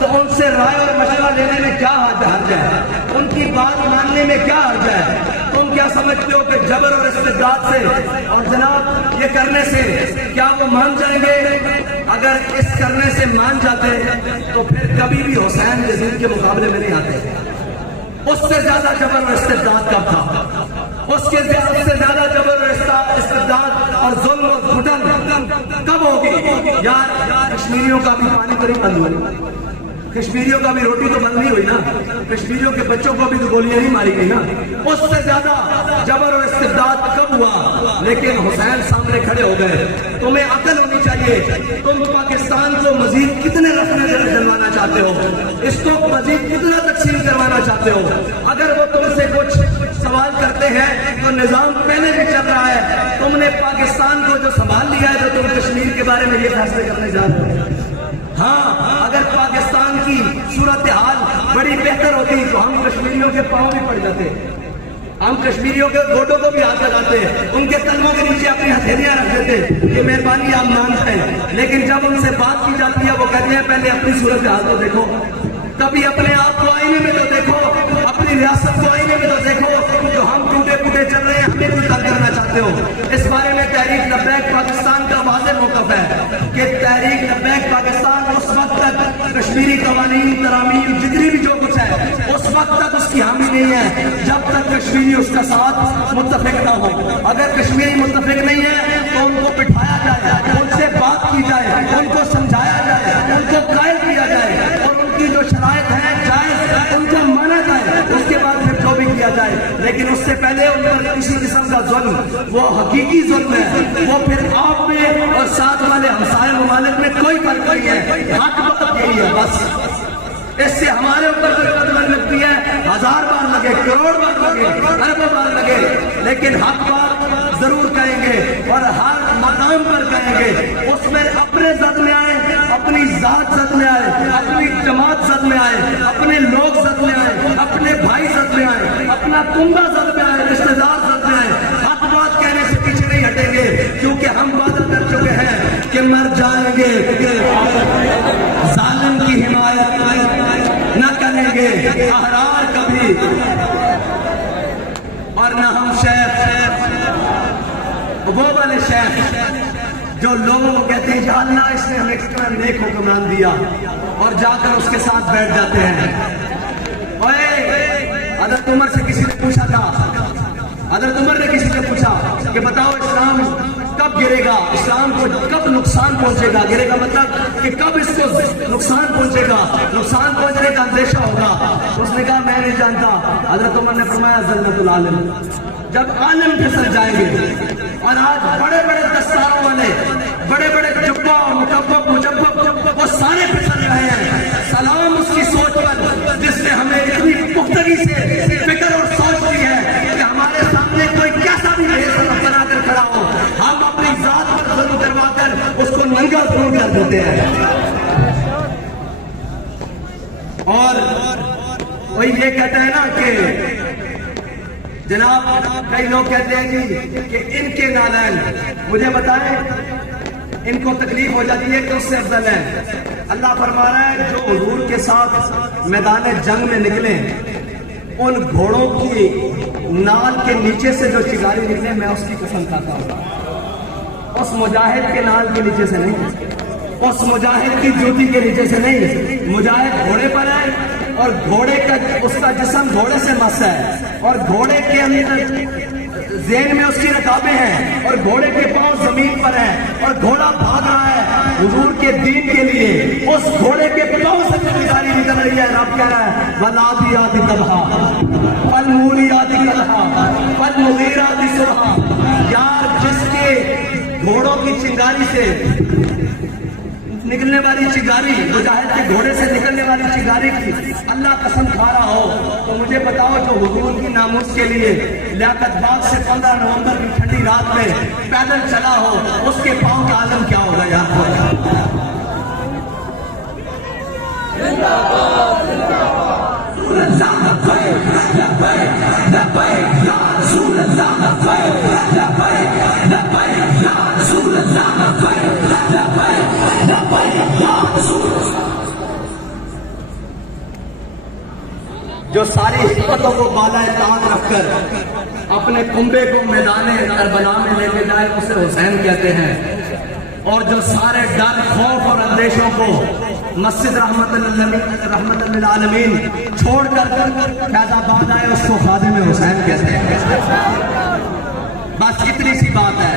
तो उनसे राय और मशवरा लेने में क्या हर्ज है, उनकी बात मानने में क्या हर्ज है? तुम क्या समझते हो कि जबर और इस्तिबदाद से और जनाब ये करने से क्या वो मान जाएंगे? अगर इस करने से मान जाते तो फिर कभी भी हुसैन यजीद के मुकाबले में नहीं आते। उससे ज्यादा जबर और इस्तिबदाद कब था? उससे ज्यादा जबर और इस्तिबदाद और जुल्म और घुटन कब होगी? यार कश्मीरियों का भी पानी तो नहीं बंद हुआ, कश्मीरियों का भी रोटी तो बंद नहीं हुई ना, कश्मीरियों के बच्चों को भी तो गोलियां नहीं मारी गई ना। उससे ज्यादा जबर और इस्तिबदाद कब हुआ, लेकिन हुसैन सामने खड़े हो गए। तुम्हें अकल होनी चाहिए, तुम पाकिस्तान को मजीद कितने रखने दिलवाना चाहते हो, इसको मजीद कितना तकसीम करवाना चाहते हो। अगर वो तुमसे कुछ सवाल करते हैं तो निजाम पहले भी चल रहा है, तुमने पाकिस्तान को जो संभाल लिया है तो तुम कश्मीर के बारे में ये फैसले करने जा रहे हो। हाँ, अगर पाकिस्तान की सूरत हाल बड़ी बेहतर होती तो हम कश्मीरियों के पांव भी पड़ जाते, हम कश्मीरियों के गोडों को भी हाथ लगाते, उनके कदमों के नीचे अपनी हथेलियां रख देते कि मेहरबानी आप मानते हैं। लेकिन जब उनसे बात की जाती है वो कहते हैं पहले अपनी सूरत हाल तो देखो, कभी अपने आप को आईने में तो देखो, अपनी रियासत को आईने में तो देखो, जो हम टूटे फूटे चल रहे हैं हमें भी तंग करना चाहते हो। इस बारे में तहरीक लब्बैक पाकिस्तान का वाज़ेह मौक़िफ़ है कि तहरीक लब्बैक पाकिस्तान उस वक्त तक कश्मीरी कवानीन तरामीम जितनी भी जो कुछ है उस वक्त तक उसकी हामी नहीं है जब तक कश्मीरी उसका साथ मुत्तफिक ना हो। अगर कश्मीरी मुत्तफिक नहीं है तो उनको बिठाया जाए, उनसे बात की जाए, उनको समझाया जाए, उनको कायल किया जाए और उनकी जो शराइत है जायज़ उनको माना जाए, उसके बाद फिर जो भी किया जाए। लेकिन उससे पहले उन पर किसी किस्म का जुल्म, वो हकीकी जुल्म है, वो फिर आप में और साथ वाले हमसाये ममालिक में कोई फर्क नहीं है। हक बात यही है बस, इससे हमारे ऊपर जो कदम लगती है 1000 बार लगे, करोड़ बार लगे, अरबों बार लगे, लेकिन हक बात जरूर कहेंगे और हर मकाम पर कहेंगे। उसमें अपने जद में आए, अपनी जात जद में आए, अपनी जमात जद में आए, अपने लोग जद में आए, अपने भाई जद में आए, अपना कुंबा जद में आए, रिश्तेदार जद में आए, हक बात कहने से पीछे नहीं हटेंगे, क्योंकि हम वादा कर चुके हैं कि मर जाएंगे, जालिम की हिमायत न करेंगे अहरार कभी, और न हम शेख वो वाले शेख जो लोगों को कहते हैं या अल्लाह इसने हमें कितना नेक हुक्मरान दिया और जाकर उसके साथ बैठ जाते हैं। ओए, हज़रत उमर से किसी ने पूछा था, हज़रत उमर ने किसी से पूछा कि बताओ इस्लाम कब गिरेगा, इस्लाम को कब नुकसान पहुंचेगा, गिरेगा मतलब कि कब इसको नुकसान पहुंचेगा, नुकसान पहुंचने का अंदेशा होगा। उसने कहा मैं नहीं जानता। हज़रत उमर ने फरमाया ज़ल्लतुल आलिम, जब आलिम फिसल जाएंगे। और आज बड़े बड़े दस्तारों वाले, बड़े बड़े जुब्बा और मुजब्बब वो सारे फिसल रहे हैं। सलाम उसकी सोच पर जिसने हमें इतनी पुख्तगी से फिक्र और सोच दी है कि हमारे सामने कोई कैसा भी बनाकर खड़ा हो, हम अपनी जात पर जुल्म करवाकर उसको नंगा जरूर कर देते हैं। और वही ये कहते हैं ना कि जनाब, कई लोग कहते हैं जी कि इनके नालैन, मुझे बताएं इनको तकलीफ हो जाती है कि उससे अफजल है। अल्लाह फरमा रहा है जो हुजूर के साथ मैदान जंग में निकले, उन घोड़ों की नाल के नीचे से जो चिंगारी निकले, मैं उसकी कसम खाता हूँ। उस मुजाहिद के नाल के नीचे से नहीं, उस मुजाहिद की जूती के नीचे से नहीं। मुजाहिद घोड़े पर है और घोड़े का उसका जिस्म घोड़े से मस है और घोड़े के अंदर ज़हन में उसकी रकाबें हैं और घोड़े के पांव जमीन पर हैं और घोड़ा भाग रहा है हुजूर के दीन के लिए। उस घोड़े के पांव से चिंगारी निकल रही है। रब कह रहा है वलादियाति दबहा फलमूलियाति कलहा फलमुगीराति सुबहा। यार, जिसके घोड़ों की चिंगारी से निकलने वाली चिंगारी, मुजाहिद के घोड़े से निकलने वाली चिंगारी की अल्लाह कसम खा रहा हो, तो मुझे बताओ जो हुजूर की नामुस के लिए लियाकत बाग से 15 नवंबर की ठंडी रात में पैदल चला हो, उसके पांव का आलम क्या होगा यार। जो सारी हिकमतों को बालाए ताक रखकर अपने कुंबे को मैदान करबला में लेके जाए, उसे हुसैन कहते हैं। और जो सारे डर, खौफ और अंदेशों को मस्जिद रहमतुल लिल आलमीन छोड़कर फैजाबाद आए, उसको खादिम हुसैन कहते हैं। बस इतनी सी बात है।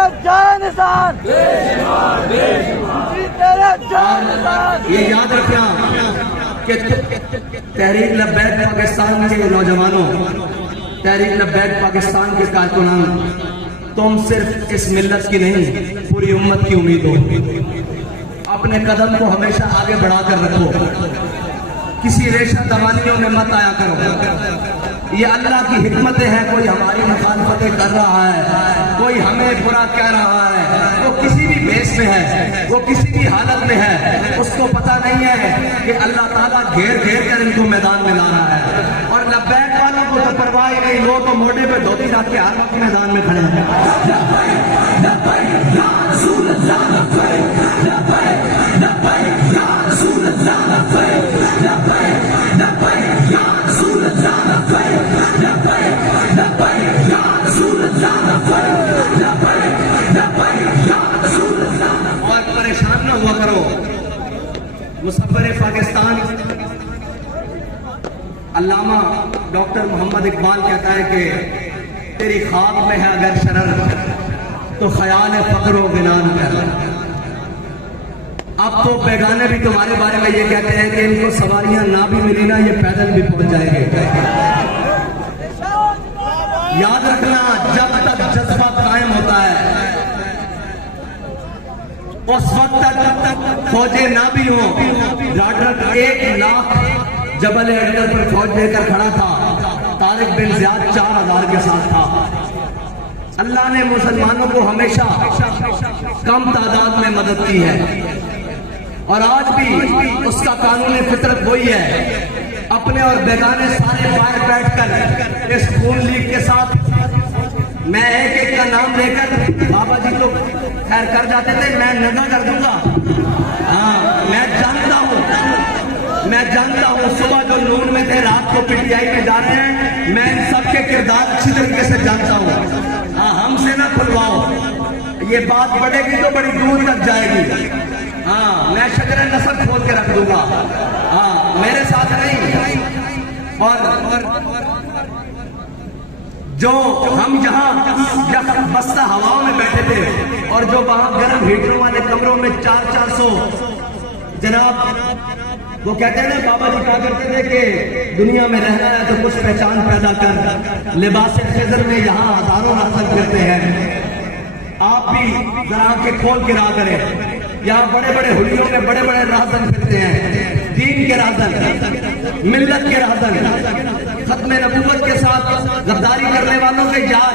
तेरा जानिसार, तेरा जानिसार। ये याद रखना कि तहरीक लब्बैक पाकिस्तान के नौजवानों, तहरीक लब्बैक पाकिस्तान के कारकुनान, तुम सिर्फ इस मिल्लत की नहीं पूरी उम्मत की उम्मीद हो। अपने कदम को हमेशा आगे बढ़ाकर रखो, किसी रेशा दवानियों में मत आया करो। ये अल्लाह की हिकमतें हैं। कोई हमारी मुखालफतें कर रहा है, कोई हमें बुरा कह रहा है, वो किसी भी भेष में है, वो किसी भी हालत में है, उसको पता नहीं है कि अल्लाह ताला घेर घेर कर इनको मैदान में ला रहा है। और लब्बैक वालों को तो परवाह ही नहीं, लोग तो मोटे पे धोती रख के हर वक्त मैदान में खड़े हैं। और परेशान न हुआ करो। मुसव्विर पाकिस्तान अल्लामा डॉक्टर मोहम्मद इकबाल कहता है कि तेरी ख्वाब में है अगर शरर तो ख्याल फक्र व गिनान कर। अब तो बेगाने भी तुम्हारे बारे में ये कहते हैं कि इनको सवारियां ना भी मिली ना, ये पैदल भी पहुंच जाएंगे। याद रखना, जब तक जज्बा कायम होता है उस वक्त तक फौजें ना भी हो। डॉक्टर 1 लाख जबल अकबर पर फौज लेकर खड़ा था, तारिक बिन ज़ियाद 4000 के साथ था। अल्लाह ने मुसलमानों को हमेशा कम तादाद में मदद की है और आज भी उसका कानून फितरत वही है। अपने और बेगाने सारे बाहर बैठकर इस खून लीग के साथ मैं एक एक का नाम लेकर, बाबा जी तो खैर कर जाते थे, मैं नगा कर दूंगा। हाँ, मैं जानता हूँ सुबह जो नून में थे, रात को पीटीआई में जा रहे हैं। मैं इन सबके किरदार अच्छी तरीके से जानता हूँ। हाँ, हमसे ना खुलवाओ, ये बात बढ़ेगी तो बड़ी दूर तक जाएगी। हाँ, मैं शजर नस्ल खोल के रख दूंगा। हाँ, मेरे साथ नहीं। और जो हम जहाँ बस्ता हवाओं में बैठे थे और जो वहां गर्म हीटरों वाले कमरों में 400 जनाब, वो कहते हैं ना, बाबा जी कहा करते थे कि दुनिया में रहना है तो कुछ पहचान पैदा कर। लिबास खिज़र में यहाँ हजारों हासिल करते हैं। आप भी जरा आंखें खोल के रहा करें। यहाँ बड़े बड़े हुलियों में बड़े बड़े राजन फिरते हैं, दीन के राजन, मिल्लत के राजन, खत्म नबूवत के साथ गद्दारी करने वालों के याद।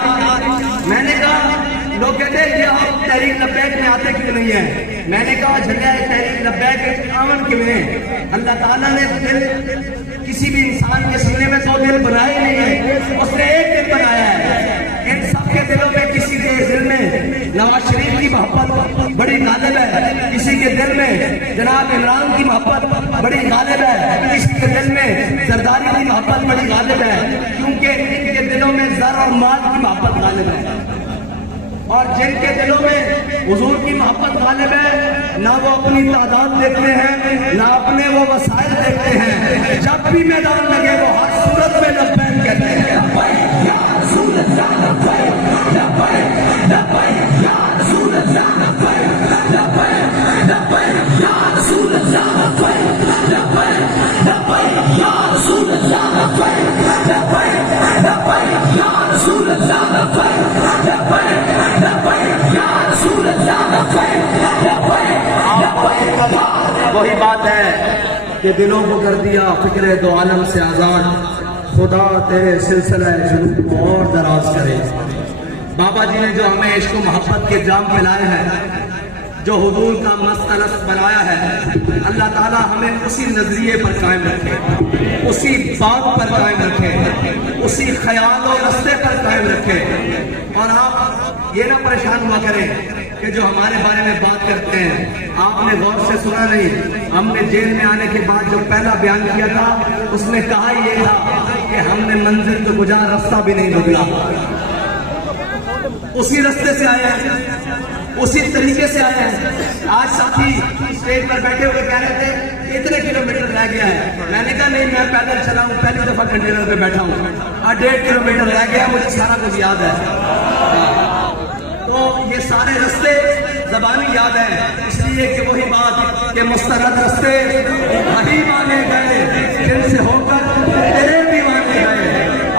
मैंने कहा, लोग कहते हैं कि आप तहरीक लब्बैक में आते क्यों नहीं है? मैंने कहा, जगह तहरीक लब्बैक आमन क्यों है? अल्लाह ताला ने दिल किसी भी इंसान के सीने में 2 दिल बनाए नहीं है, उसने एक दिल बनाया है। इन सबके दिलों में किसी के दिल में नवाज शरीफ की मोहब्बत बड़ी गालिब है, किसी के दिल में जनाब इमरान की मोहब्बत बड़ी गालिब है, किसी के दिल में जरदारी की मोहब्बत बड़ी गालिब है, क्योंकि इनके दिलों में ज़र और माल की मोहब्बत गालिब है। और जिनके दिलों में हुजूर की मोहब्बत गालिब है, ना वो अपनी तादाद देखते हैं, ना अपने वो वसाइल देखते हैं। जब भी मैदान लगे वो हर सूरत में लब्बैक कहते हैं। वही बात है कि दिलों को कर दिया फिक्रे दो आलम से आजाद, खुदा तेरे सिलसिला जुनून को और दराज करे। बाबा जी ने जो हमें इश्क मोहब्बत के जाम पिलाए हैं, जो हुजूर का मस्त बनाया है, अल्लाह ताला हमें उसी नजरिए पर कायम रखे, उसी बात पर कायम रखे, उसी ख्याल और रास्ते पर कायम रखे। और आप ये ना परेशान हुआ करें कि जो हमारे बारे में बात करते हैं, आपने गौर से सुना नहीं, हमने जेल में आने के बाद जो पहला बयान किया था उसमें कहा ये था कि हमने मंजिल को गुजार रास्ता भी नहीं बदला, उसी रास्ते से आए हैं, उसी तरीके से आए हैं। आज साथी स्टेज पर बैठे हुए कह रहे थे इतने किलोमीटर रह गया है, मैंने कहा नहीं, मैं पैदल चला हूँ, पहली दफा कंटेनर पे बैठा हूँ, 1.5 किलोमीटर रह गया, मुझे सारा कुछ याद है। तो ये सारे रास्ते ज़बानी याद है, इसलिए कि वही बात कि मुस्तरद रास्ते वही माने गए जिनसे होकर तेरे भी माने गए।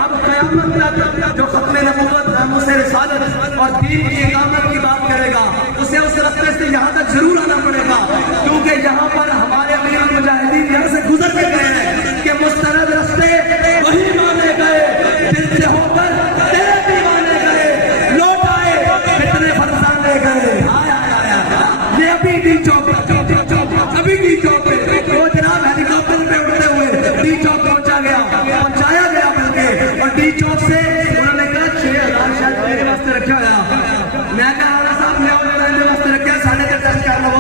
अब क़यामत तक जो खत्म नबूवत नामूस रिसालत और दीन की इकामत की बात करेगा उसे उस रास्ते से यहाँ तक जरूर आना पड़ेगा, क्योंकि यहाँ पर हमारे अमीर मुजाहिदीन यहाँ से गुजर के गए हैं कि मुस्तरद रास्ते वही माने गए जिनसे होकर तेरे भी माने गए। लौट आए कितने फरसाने गए। ये अभी डी चौक अभी डी चौक पे वो जनाब हेलीकॉप्टर पे उड़ते हुए डी चौक पहुंचाया गया बल्कि, और डी चौक से उन्होंने कहा 6000 शायद मेरे वास्ते रखा गया। मैं कहा आला साहब मैं मेरे वास्ते रखे 3.5 टेस्ट कर लो।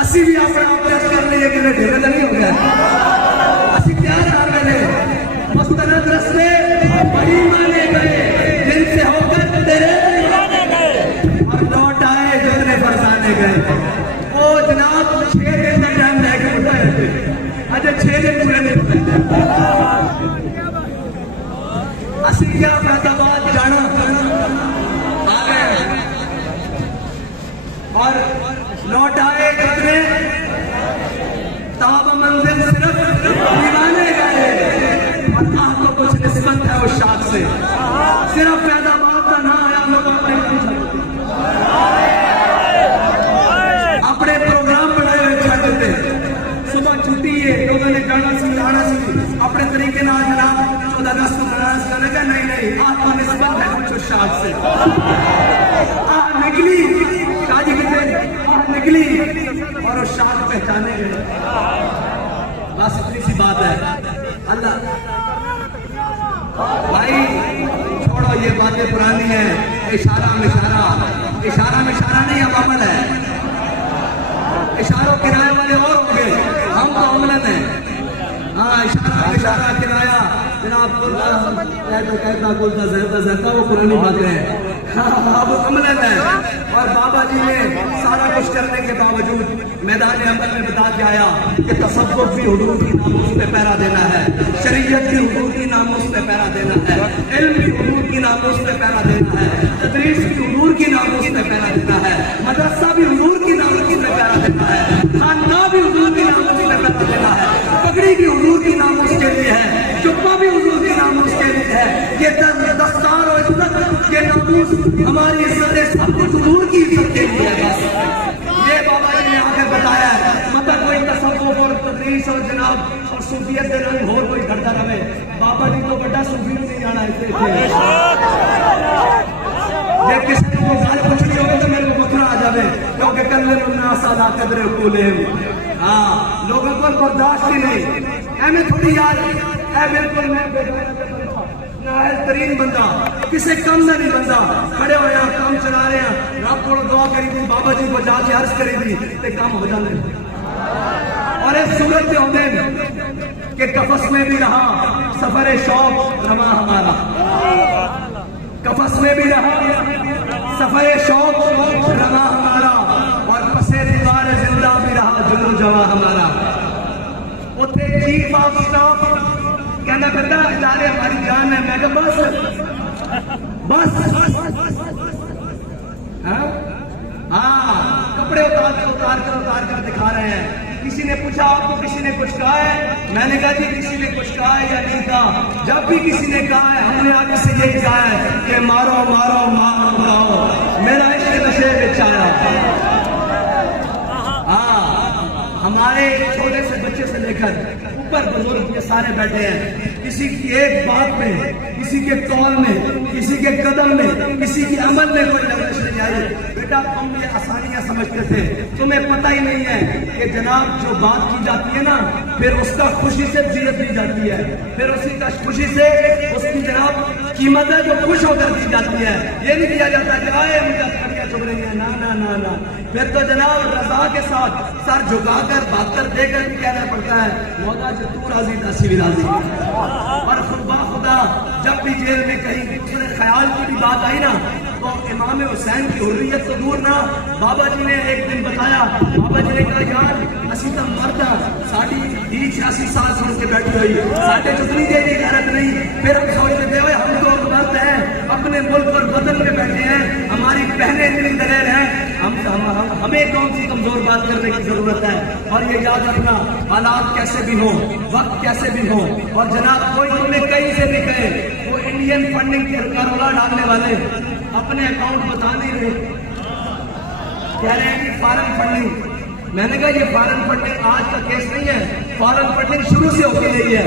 असी भी अपना आप टेस्ट कर लिए कि ढेर नहीं हो गया। असी क्या कर रहे मुस्तरद रास्ते वही माने गए जिनसे होकर तेरे और लौट आए जितने फरसाने गए। वो जनाब 6 दिन का टाइम लेके उठे, अच्छा 6 दिन पूरे नहीं हुए। असी क्या फैसलाबाद जाना आ गए और लौट आए कितने ताब मंजिल सिर्फ दीवाने गए। अल्लाह को कुछ निस्बत है उस शाख से, सिर्फ फैसलाबाद का ना आया लोग अपने प्रोग्राम बनाए हुए छा देते। सुबह छुट्टी है लोगों ने जाना सी आना सी अपने तरीके ना जनाब 14 अगस्त को मनाना सी लगा नहीं आपको निस्बत है कुछ उस शाख से। निकली शादी के दिन निकली और उस शाख पहचाने गए। बस इतनी सी बात है। अल्लाह भाई छोड़ो ये बातें पुरानी है। इशारा मिशारा नहीं अब अमल है। इशारों किराए वाले और होंगे, हम तो अमलन है। हाँ इशारा किराया जनाब कहता वो पुरानी बातें हैं। अब अमलन है। और बाबा जी ने सारा कुछ करने के बावजूद मैदान अमल में बता के आया कि तसव्वुफ भी हुदूद की नामूस पे पहरा देना है, शरीयत की हुदूद की नामूस पे पहरा देना है, इल्म की हुदूद की नामूस पे पहरा देना है, तदरीस की हुदूद की नामूस पे पहरा देना है, मदरसा भी हुदूद की नामूस पे पहरा देना है, खानका भी हुदूद की नामूस पे पहरा देना है, पगड़ी की हुदूद की नामूस के लिए है, जुब्बा भी हुदूद की नामूस के लिए है। ये दस्तार और इज्जत ये नामूस हमारी इज्जत सब कुछ हुदूद की इज्जत के लिए है। बस ये बाबा जी ने आगे बताया है। मतलब कोई तसव्वुफ और तदरीस और जनाब और सूफियत के रंग और कोई घटता रहे। बाबा जी को बड़ा सूफी नहीं जाना इससे ये किसी को गाल पूछनी होगी तो मेरे को बखरा आ जाए, क्योंकि कल सादा कदरे कूले। हाँ लोगों को बर्दाश्त ही नहीं ऐमें थोड़ी यार है। बिल्कुल मैं तरीन बंदा किसी कम में नहीं बंदा खड़े हो काम चला रहे हैं। रब को दुआ करी थी बाबा जी को जाके अर्ज करी थी ते काम हो जाते। और इस सूरत में होते कि कफस में भी रहा सफर शौक रमा हमारा, कफस में भी रहा सफर शौक रमा हमारा, और पसे दीवार जिंदा भी रहा जुनून जवा हमारा। उथे चीफ ऑफ स्टाफ कहना करता इदारे हमारी जान है। मैं बस हाँ कपड़े उतार कर दिखा रहे हैं। किसी ने पूछा आपको किसी ने कुछ कहा है? मैंने कहा जी किसी ने कुछ कहा है या नहीं कहा। जब भी किसी ने कहा है हमने आगे से यही कहा है कि मारो मारो मारो मेरा इश्क नशे में आया। हाँ हमारे छोटे से बच्चे से लेकर ऊपर बुजुर्ग ये सारे बैठे हैं। किसी की एक बात में, किसी के कौल में, किसी के कदम में, किसी के अमल में कोई लवजिश नहीं आई। बेटा तुम ये आसानियां समझते थे, तुम्हें पता ही नहीं है कि जनाब जो बात की जाती है ना फिर उसका खुशी से जियत दी जाती है, फिर उसी का खुशी से उसकी जनाब कीमत है जो खुश होकर दी जाती है। ये नहीं किया जाता कि आए मुझे चुभ रही है। ना ना ना ना फिर तो जनाब रजा के साथ सर झुकाकर बात देकर भी कहना पड़ता है मौला जो तू राजी नसी भी राजी। और खुदा जब भी जेल में कहीं दूसरे ख्याल की भी बात आई ना तो तो इमाम हुसैन की हुर्रियत तो दूर ना, बाबा जी ने एक दिन बताया, बाबा जी ने कहा यार असी तो मर्द साड़ी 86 साल सुन के बैठी हुई, साढ़े चुतनी दे दी गैरत नहीं, फिर हम सोचते थे हम तो मर्द हैं, अपने मुल्क और वतन में बैठे हैं, हमारी बहनें इतनी दलेर हैं, हमें कौन सी कमजोर बात करने की जरूरत है। और ये याद रखना, हालात कैसे भी हो, वक्त कैसे भी हो, और जनाब कोई तुम्हें कहीं से भी कहे, वो इंडियन फंडिंग का रोला डालने वाले अपने अकाउंट बता नहीं रहे, कह रहे हैं कि फॉरेन फंडिंग। मैंने कहा ये फॉरेन फंडिंग आज का केस नहीं है, फॉरेन फंडिंग शुरू से होती रही है।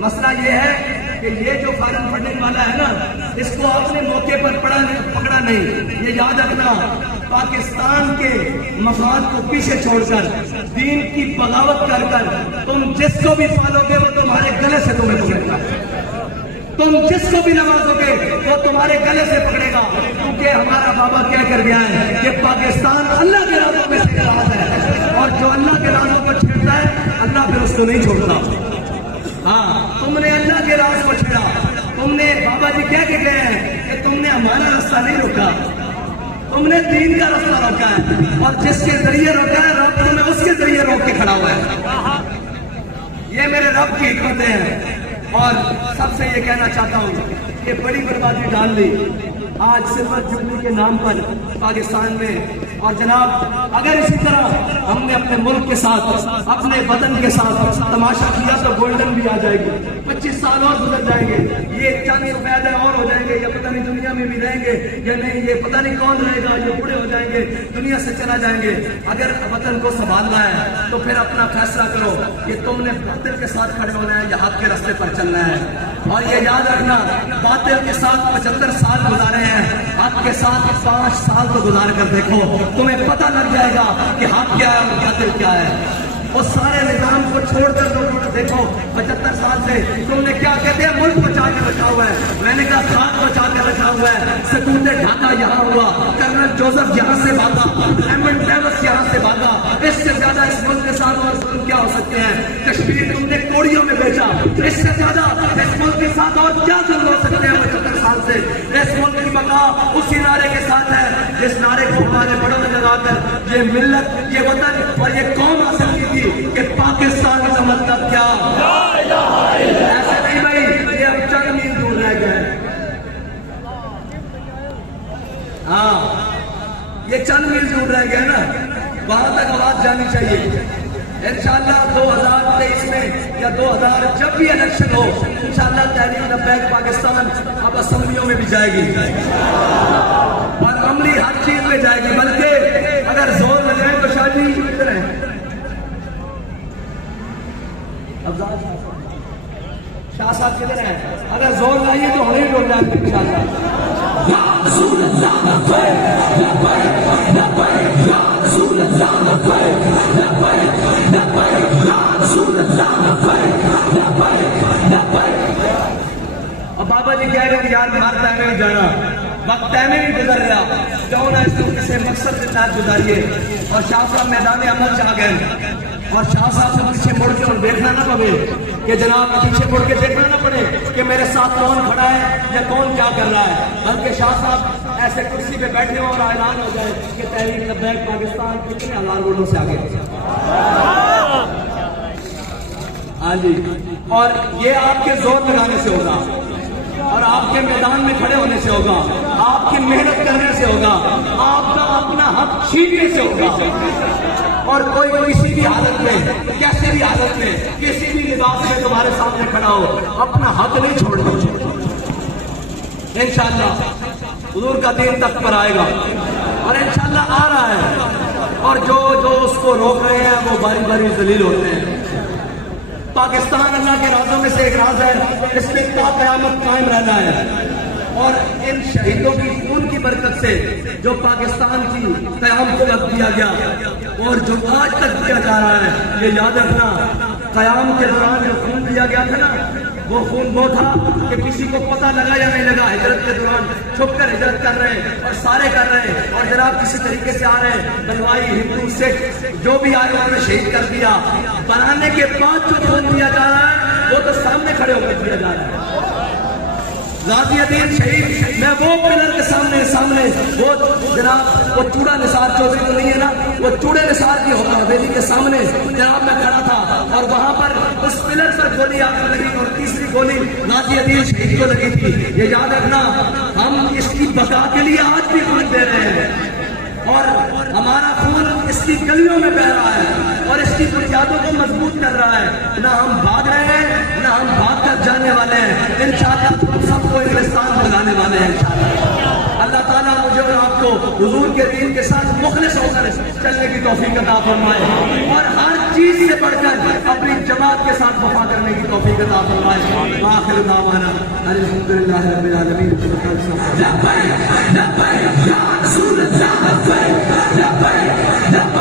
मसला ये है कि ये जो फॉरेन फंडिंग वाला है ना, इसको आपने मौके पर पकड़ा नहीं। ये याद रखना, पाकिस्तान के मफाद को पीछे छोड़कर दीन की बगावत कर कर तुम जिसको भी पालोगे वो तुम्हारे गले से तुम्हें पकड़ेगा, तुम जिसको भी नवाजोगे वो तुम्हारे गले से पकड़ेगा। क्योंकि हमारा बाबा क्या कर गया है कि पाकिस्तान अल्लाह के राजों में से राज है, और जो अल्लाह के राजों को छेड़ता है अल्लाह फिर उसको नहीं छोड़ता। हाँ, तुमने अल्लाह के राज को छेड़ा, तुमने बाबा जी क्या कहते हैं कि तुमने हमारा रास्ता नहीं रोका, तुमने दीन का रास्ता रोका है, और जिसके जरिए रोका है रब तुम्हें उसके जरिए रोक के खड़ा हुआ है। ये मेरे रब की हिकमतें हैं। और सबसे ये कहना चाहता हूँ कि बड़ी बर्बादी डाल दी आज सिल्वर जुबली के नाम पर पाकिस्तान में। और जनाब अगर इसी तरह हमने अपने मुल्क के साथ, अपने वतन के साथ तमाशा किया तो गोल्डन भी आ जाएगी, 25 साल और गुजर जाएंगे, ये चांदी रुपये और हो जाएंगे, या पता नहीं दुनिया में भी रहेंगे या नहीं, ये पता नहीं कौन रहेगा, ये बूढ़े हो जाएंगे, दुनिया से चला जाएंगे। अगर वतन को संभालना है तो फिर अपना फैसला करो कि तुमने बातिल के साथ खड़े होना है या हक के रास्ते पर चलना है। और ये याद रखना, बातिल के साथ 75 साल गुजारे हैं, हक के साथ 5 साल तो गुजार कर देखो, तुम्हें पता लग जाएगा कि हक क्या है और बातिल क्या है। उस सारे निजाम को छोड़कर देखो 75 साल से तुमने क्या कहते हैं मुल्क बचा के रखा हुआ है, मैंने कहा खाक बचा के रखा हुआ है। सकूते ढाका यहाँ हुआ, कर्नल जोसेफ यहाँ से भागा, एमन डेविस यहाँ से भागा, इससे ज्यादा इस मुल्क के साथ और जुल्म क्या हो सकते हैं। कश्मीर तुमने कोड़ियों में बेचा, इससे ज्यादा इस मुल्क के साथ और क्या जुल्म हो सकते हैं। 75 साल से इस मुल्क की बका उसी नारे के साथ है जिस नारे को हमारे बड़ों ने लगाकर ये मिल्लत, ये वतन और ये कौम हासिल की थी कि पाकिस्तान का मतलब क्या। ऐसा नहीं भाई, ये अब चंद मील दूर रह गए। हाँ, ये चंद मील दूर रह गया ना, वहां तक आवाज जानी चाहिए। इंशाअल्लाह 2023 में या 2000 जब भी इलेक्शन हो, इंशाअल्लाह तहरीक लब्बैक पाकिस्तान अब असेंबलियों में भी जाएगी और अमली हर चीज में जाएगी। बल्कि अगर जोर लगाए तो शादी किधर है, शाह साहब किधर है, अगर जोर लाइए तो हम ही डोल जाएंगे इंशाअल्लाह। अब बाबा जी कह रहे हैं यार मारता है नहीं जाना, वक्त तय में भी गुजर रहा, क्यों ना इस मकसद के साथ गुजारिए। और शाह साहब मैदान अमल से आ गए, और शाह साहब से पीछे मुड़ के और देखना ना पड़े कि जनाब पीछे मुड़ के देखना ना पड़े कि मेरे साथ कौन खड़ा है या कौन क्या कर रहा है, बल्कि शाह साहब ऐसे कुर्सी पे बैठे हो और ऐलान हो जाए कि तहरीक लब्बैक पाकिस्तान कितने हजार वोटों से आगे। हाँ जी, और ये आपके जोर लगाने से होगा, और आपके मैदान में खड़े होने से होगा, आपकी मेहनत करने से होगा, आपका अपना हक छीनने से होगा। और कोई किसी भी हालत में, कैसे भी हालत में, किसी भी लिबास में तुम्हारे सामने खड़ा हो, अपना हक नहीं छोड़ना। इंशाअल्लाह हुजूर का दिन तक पर आएगा, और इंशाअल्लाह आ रहा है, और जो जो उसको रोक रहे हैं वो बारी बारी जलील होते हैं। पाकिस्तान अल्लाह के राजों में से एक राज है, इसमें क़यामत कायम रहना है। और इन शहीदों की खून की बरकत से जो पाकिस्तान की क़याम को वक्त दिया गया और जो आज तक दिया जा रहा है, ये याद रखना, क़याम के दौरान जो खून दिया गया था ना, वो खून वो था कि किसी को पता लगा या नहीं लगा, हिजरत के दौरान छुप कर हिजरत कर रहे हैं और सारे कर रहे हैं, और जनाब किसी तरीके से आ रहे हैं, बलवाई हिंदू सिख जो भी आए उन्होंने शहीद कर दिया। बनाने के बाद जो खून दिया जा रहा है वो तो सामने खड़े होकर दिया जा रहा है। गाजियादीन शहीद, मैं वो पिलर के सामने वो जनाब वो चूड़ा निसार चौधरी तो नहीं है ना, वो चूड़े निसार की हवेली के सामने जनाब मैं खड़ा था और वहां पर उस पिलर पर गोली आकर लगी और तीसरी गोली गाजियादीन शहीद को लगी थी। ये याद रखना, हम इसकी बका के लिए आज भी खून दे रहे हैं और हमारा खून इसकी गलियों में बह रहा है और इसकी बुनियादों को मजबूत कर रहा है। ना हम भाग रहे हैं, ना हम भाग कर जाने वाले हैं। इंशाअल्लाह हम सबको इंग्लिस्तान बुलाने वाले हैं इंशाअल्लाह। अल्लाह ताला मुझे और आपको हुजूर के दीन के साथ मुखलिस होकर चलने की तौफीक अता फरमाए और हर चीज से बढ़कर अपनी जमात के साथ वफा करने की तौफीक अता फरमाए। आखिर दावाना अल्हम्दुलिल्लाह रब्बिल आलमीन। लब्बैक लब्बैक या रसूल अल्लाह लब्बैक लब्बैक लब्बैक